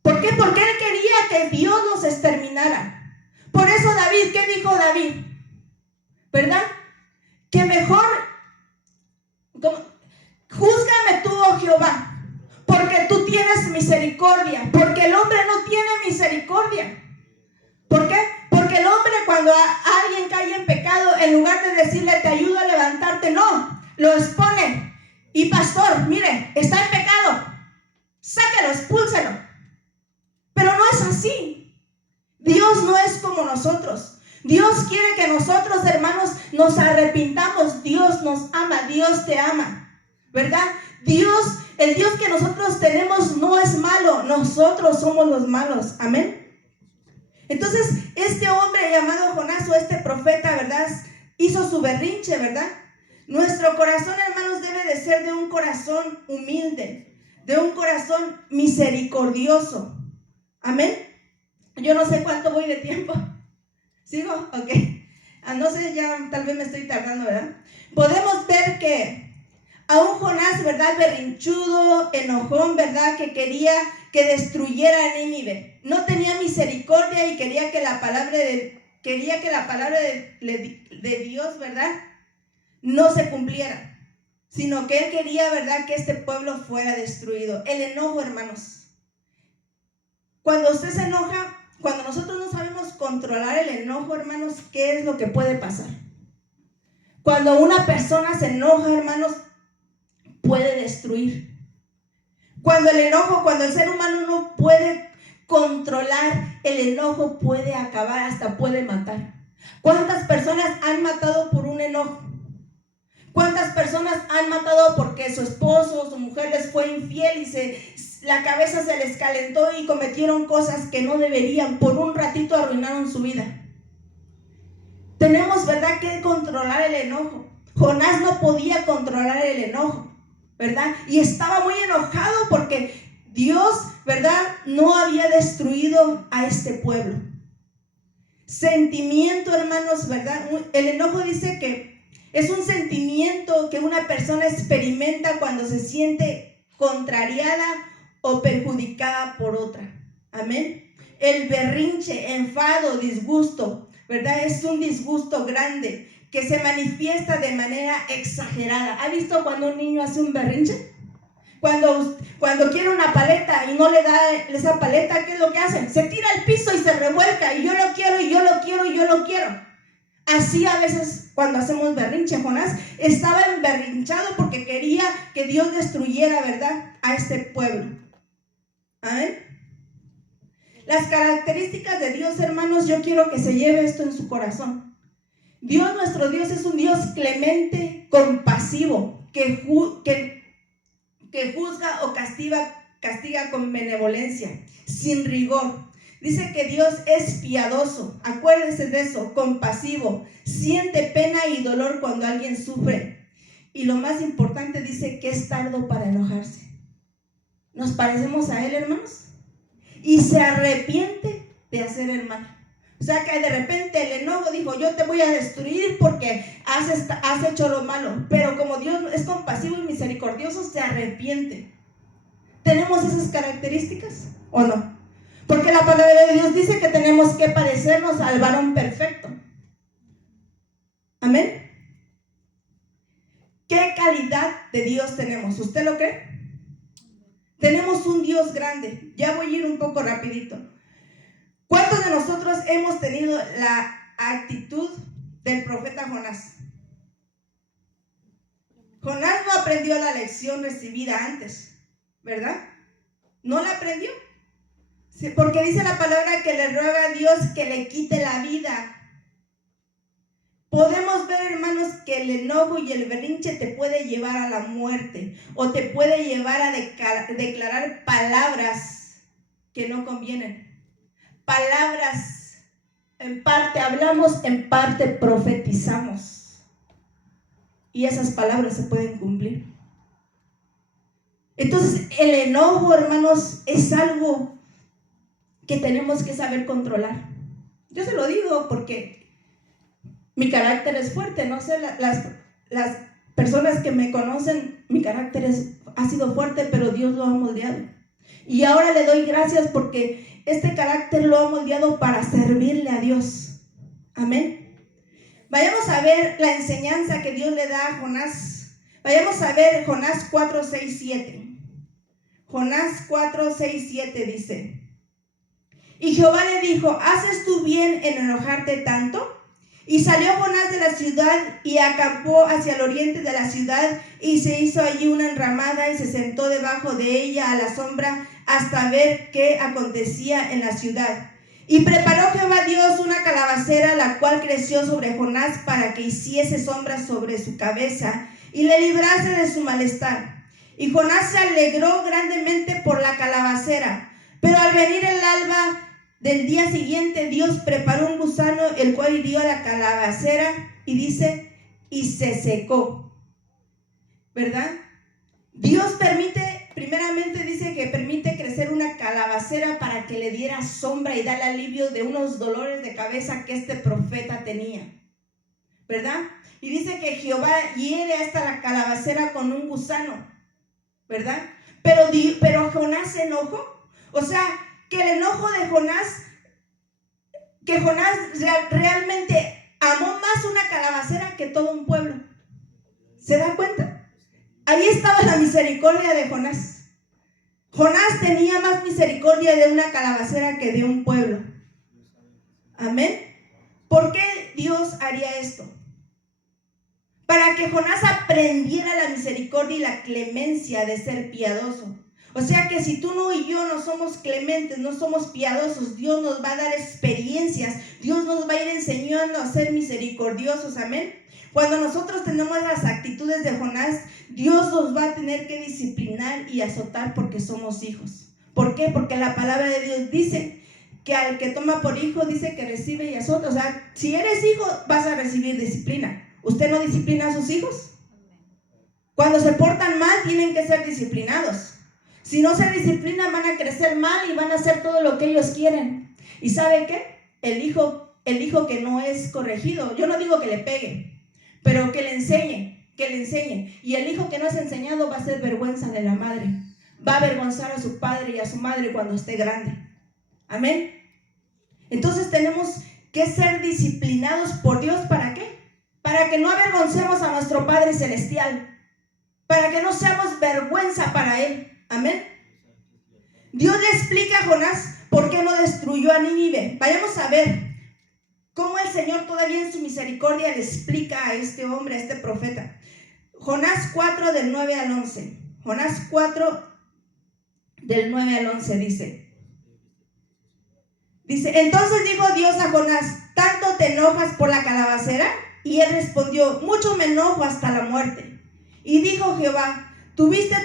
¿Por qué? Porque él quería que Dios los exterminara. Por eso David, ¿qué dijo David? ¿Verdad? Que mejor, júzgame tú, oh Jehová, porque tú tienes misericordia, porque el hombre no tiene misericordia. ¿Por qué? Porque el hombre, cuando alguien cae en pecado, en lugar de decirle: te ayudo a levantarte, no, lo expone. Y pastor, mire, está en pecado, sáquelo, expúlselo. Pero no es así. Dios no es como nosotros. Dios quiere que nosotros, hermanos, nos arrepintamos. Dios nos ama, Dios te ama, ¿verdad? Dios, el Dios que nosotros tenemos no es malo, nosotros somos los malos, amén. Entonces, este hombre llamado Jonás, o este profeta, ¿verdad?, hizo su berrinche, ¿verdad? Nuestro corazón, hermanos, debe de ser de un corazón humilde, de un corazón misericordioso. Amén. Yo no sé cuánto voy de tiempo. ¿Sigo? Ok. No sé, ya tal vez me estoy tardando, ¿verdad? Podemos ver que a un Jonás, ¿verdad?, berrinchudo, enojón, ¿verdad?, que quería que destruyera a Nínive. No tenía misericordia y quería que la palabra de Dios, ¿verdad?, no se cumpliera, sino que él quería, ¿verdad?, que este pueblo fuera destruido. El enojo, hermanos. Cuando usted se enoja, cuando nosotros no sabemos controlar el enojo, hermanos, ¿qué es lo que puede pasar? Cuando una persona se enoja, hermanos, puede destruir. Cuando el ser humano no puede controlar el enojo, puede acabar, hasta puede matar. ¿Cuántas personas han matado por un enojo? ¿Cuántas personas han matado porque su esposo o su mujer les fue infiel y la cabeza se les calentó y cometieron cosas que no deberían? Por un ratito arruinaron su vida. Tenemos, ¿verdad?, que controlar el enojo. Jonás no podía controlar el enojo, ¿verdad? Y estaba muy enojado porque Dios, ¿verdad?, no había destruido a este pueblo. Sentimiento, hermanos, ¿verdad? El enojo dice que es un sentimiento que una persona experimenta cuando se siente contrariada o perjudicada por otra. Amén. El berrinche, enfado, disgusto, ¿verdad? Es un disgusto grande que se manifiesta de manera exagerada. ¿Ha visto cuando un niño hace un berrinche? Cuando quiere una paleta y no le da esa paleta, ¿qué es lo que hace? Se tira al piso y se revuelca, y yo lo quiero, y yo lo quiero, y yo lo quiero. Así a veces cuando hacemos berrinche. Jonás estaba emberrinchado porque quería que Dios destruyera, ¿verdad?, a este pueblo. Amén. Las características de Dios, hermanos, yo quiero que se lleve esto en su corazón. Dios, nuestro Dios, es un Dios clemente, compasivo, que juzga o castiga con benevolencia, sin rigor. Dice que Dios es piadoso, acuérdense de eso, compasivo, siente pena y dolor cuando alguien sufre. Y lo más importante, dice que es tardo para enojarse. ¿Nos parecemos a Él, hermanos? Y se arrepiente de hacer el mal. O sea que de repente el enojo dijo, yo te voy a destruir porque has hecho lo malo. Pero como Dios es compasivo y misericordioso, se arrepiente. ¿Tenemos esas características o no? Porque la palabra de Dios dice que tenemos que parecernos al varón perfecto. Amén. ¿Qué calidad de Dios tenemos? ¿Usted lo cree? Tenemos un Dios grande. Ya voy a ir un poco rapidito. ¿Cuántos de nosotros hemos tenido la actitud del profeta Jonás? Jonás no aprendió la lección recibida antes, ¿verdad? No la aprendió. Sí, porque dice la palabra que le ruega a Dios que le quite la vida. Podemos ver, hermanos, que el enojo y el berrinche te puede llevar a la muerte o te puede llevar a declarar palabras que no convienen. Palabras, en parte hablamos, en parte profetizamos. Y esas palabras se pueden cumplir. Entonces, el enojo, hermanos, es algo que tenemos que saber controlar. Yo se lo digo porque mi carácter es fuerte, no sé, las personas que me conocen, mi carácter ha sido fuerte, pero Dios lo ha moldeado. Y ahora le doy gracias porque este carácter lo ha moldeado para servirle a Dios. Amén. Vayamos a ver la enseñanza que Dios le da a Jonás. Vayamos a ver Jonás 4, 6, 7. Jonás 4, 6, 7 dice: y Jehová le dijo, ¿haces tú bien en enojarte tanto? Y salió Jonás de la ciudad y acampó hacia el oriente de la ciudad y se hizo allí una enramada y se sentó debajo de ella a la sombra hasta ver qué acontecía en la ciudad. Y preparó Jehová Dios una calabacera, la cual creció sobre Jonás para que hiciese sombra sobre su cabeza y le librase de su malestar. Y Jonás se alegró grandemente por la calabacera. Pero al venir el alba del día siguiente, Dios preparó un gusano, el cual hirió a la calabacera y dice, y se secó. ¿Verdad? Dios permite, primeramente dice que permite crecer una calabacera para que le diera sombra y dar alivio de unos dolores de cabeza que este profeta tenía. ¿Verdad? Y dice que Jehová hiere hasta la calabacera con un gusano. ¿Verdad? Pero Jonás se enojó. O sea, que el enojo de Jonás, que Jonás realmente amó más una calabacera que todo un pueblo. ¿Se dan cuenta? Ahí estaba la misericordia de Jonás. Jonás tenía más misericordia de una calabacera que de un pueblo. Amén. ¿Por qué Dios haría esto? Para que Jonás aprendiera la misericordia y la clemencia de ser piadoso. O sea que si tú no y yo no somos clementes, no somos piadosos, Dios nos va a dar experiencias, Dios nos va a ir enseñando a ser misericordiosos, amén. Cuando nosotros tenemos las actitudes de Jonás, Dios nos va a tener que disciplinar y azotar porque somos hijos. ¿Por qué? Porque la palabra de Dios dice que al que toma por hijo dice que recibe y azota. O sea, si eres hijo vas a recibir disciplina. ¿Usted no disciplina a sus hijos? Cuando se portan mal tienen que ser disciplinados. Si no se disciplinan van a crecer mal y van a hacer todo lo que ellos quieren. ¿Y sabe qué? El hijo que no es corregido, yo no digo que le pegue, pero que le enseñe. Y el hijo que no es enseñado va a ser vergüenza de la madre. Va a avergonzar a su padre y a su madre cuando esté grande. Amén. Entonces tenemos que ser disciplinados por Dios. ¿Para qué? Para que no avergoncemos a nuestro Padre Celestial. Para que no seamos vergüenza para Él. Amén. Dios le explica a Jonás por qué no destruyó a Nínive. Vayamos a ver cómo el Señor todavía en su misericordia le explica a este hombre, a este profeta. Jonás 4 del 9 al 11. Jonás 4 del 9 al 11 dice, entonces dijo Dios a Jonás, ¿tanto te enojas por la calabacera? Y él respondió, mucho me enojo hasta la muerte. Y dijo Jehová, ¿tuviste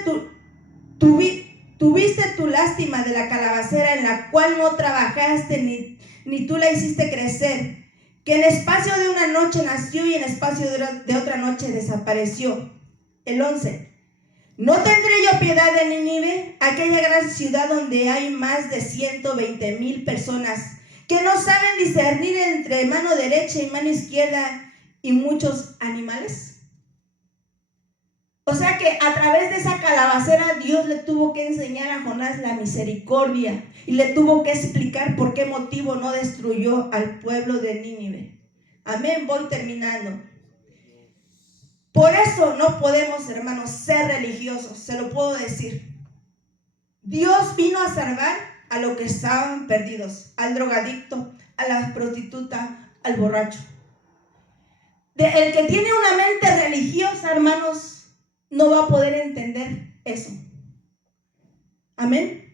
tu lástima de la calabacera en la cual no trabajaste ni tú la hiciste crecer, que en espacio de una noche nació y en espacio de otra noche desapareció? El 11. ¿No tendré yo piedad de Nínive, aquella gran ciudad donde hay más de 120,000 personas que no saben discernir entre mano derecha y mano izquierda y muchos animales. O sea que a través de esa calabacera Dios le tuvo que enseñar a Jonás la misericordia y le tuvo que explicar por qué motivo no destruyó al pueblo de Nínive. Amén, voy terminando. Por eso no podemos, hermanos, ser religiosos, se lo puedo decir. Dios vino a salvar a los que estaban perdidos, al drogadicto, a la prostituta, al borracho. El que tiene una mente religiosa, hermanos, no va a poder entender eso. Amén.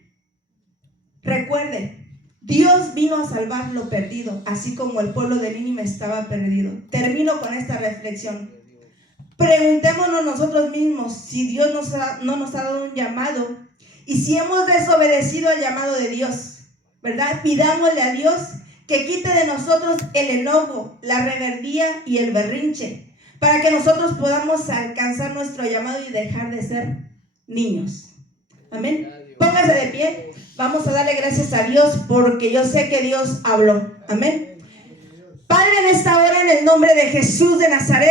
Recuerde, Dios vino a salvar lo perdido, así como el pueblo de Nínive estaba perdido. Termino con esta reflexión. Preguntémonos nosotros mismos si Dios no nos ha dado un llamado y si hemos desobedecido al llamado de Dios, ¿verdad? Pidámosle a Dios que quite de nosotros el enojo, la rebeldía y el berrinche, para que nosotros podamos alcanzar nuestro llamado y dejar de ser niños. Amén. Póngase de pie. Vamos a darle gracias a Dios porque yo sé que Dios habló. Amén. Padre, en esta hora, en el nombre de Jesús de Nazaret,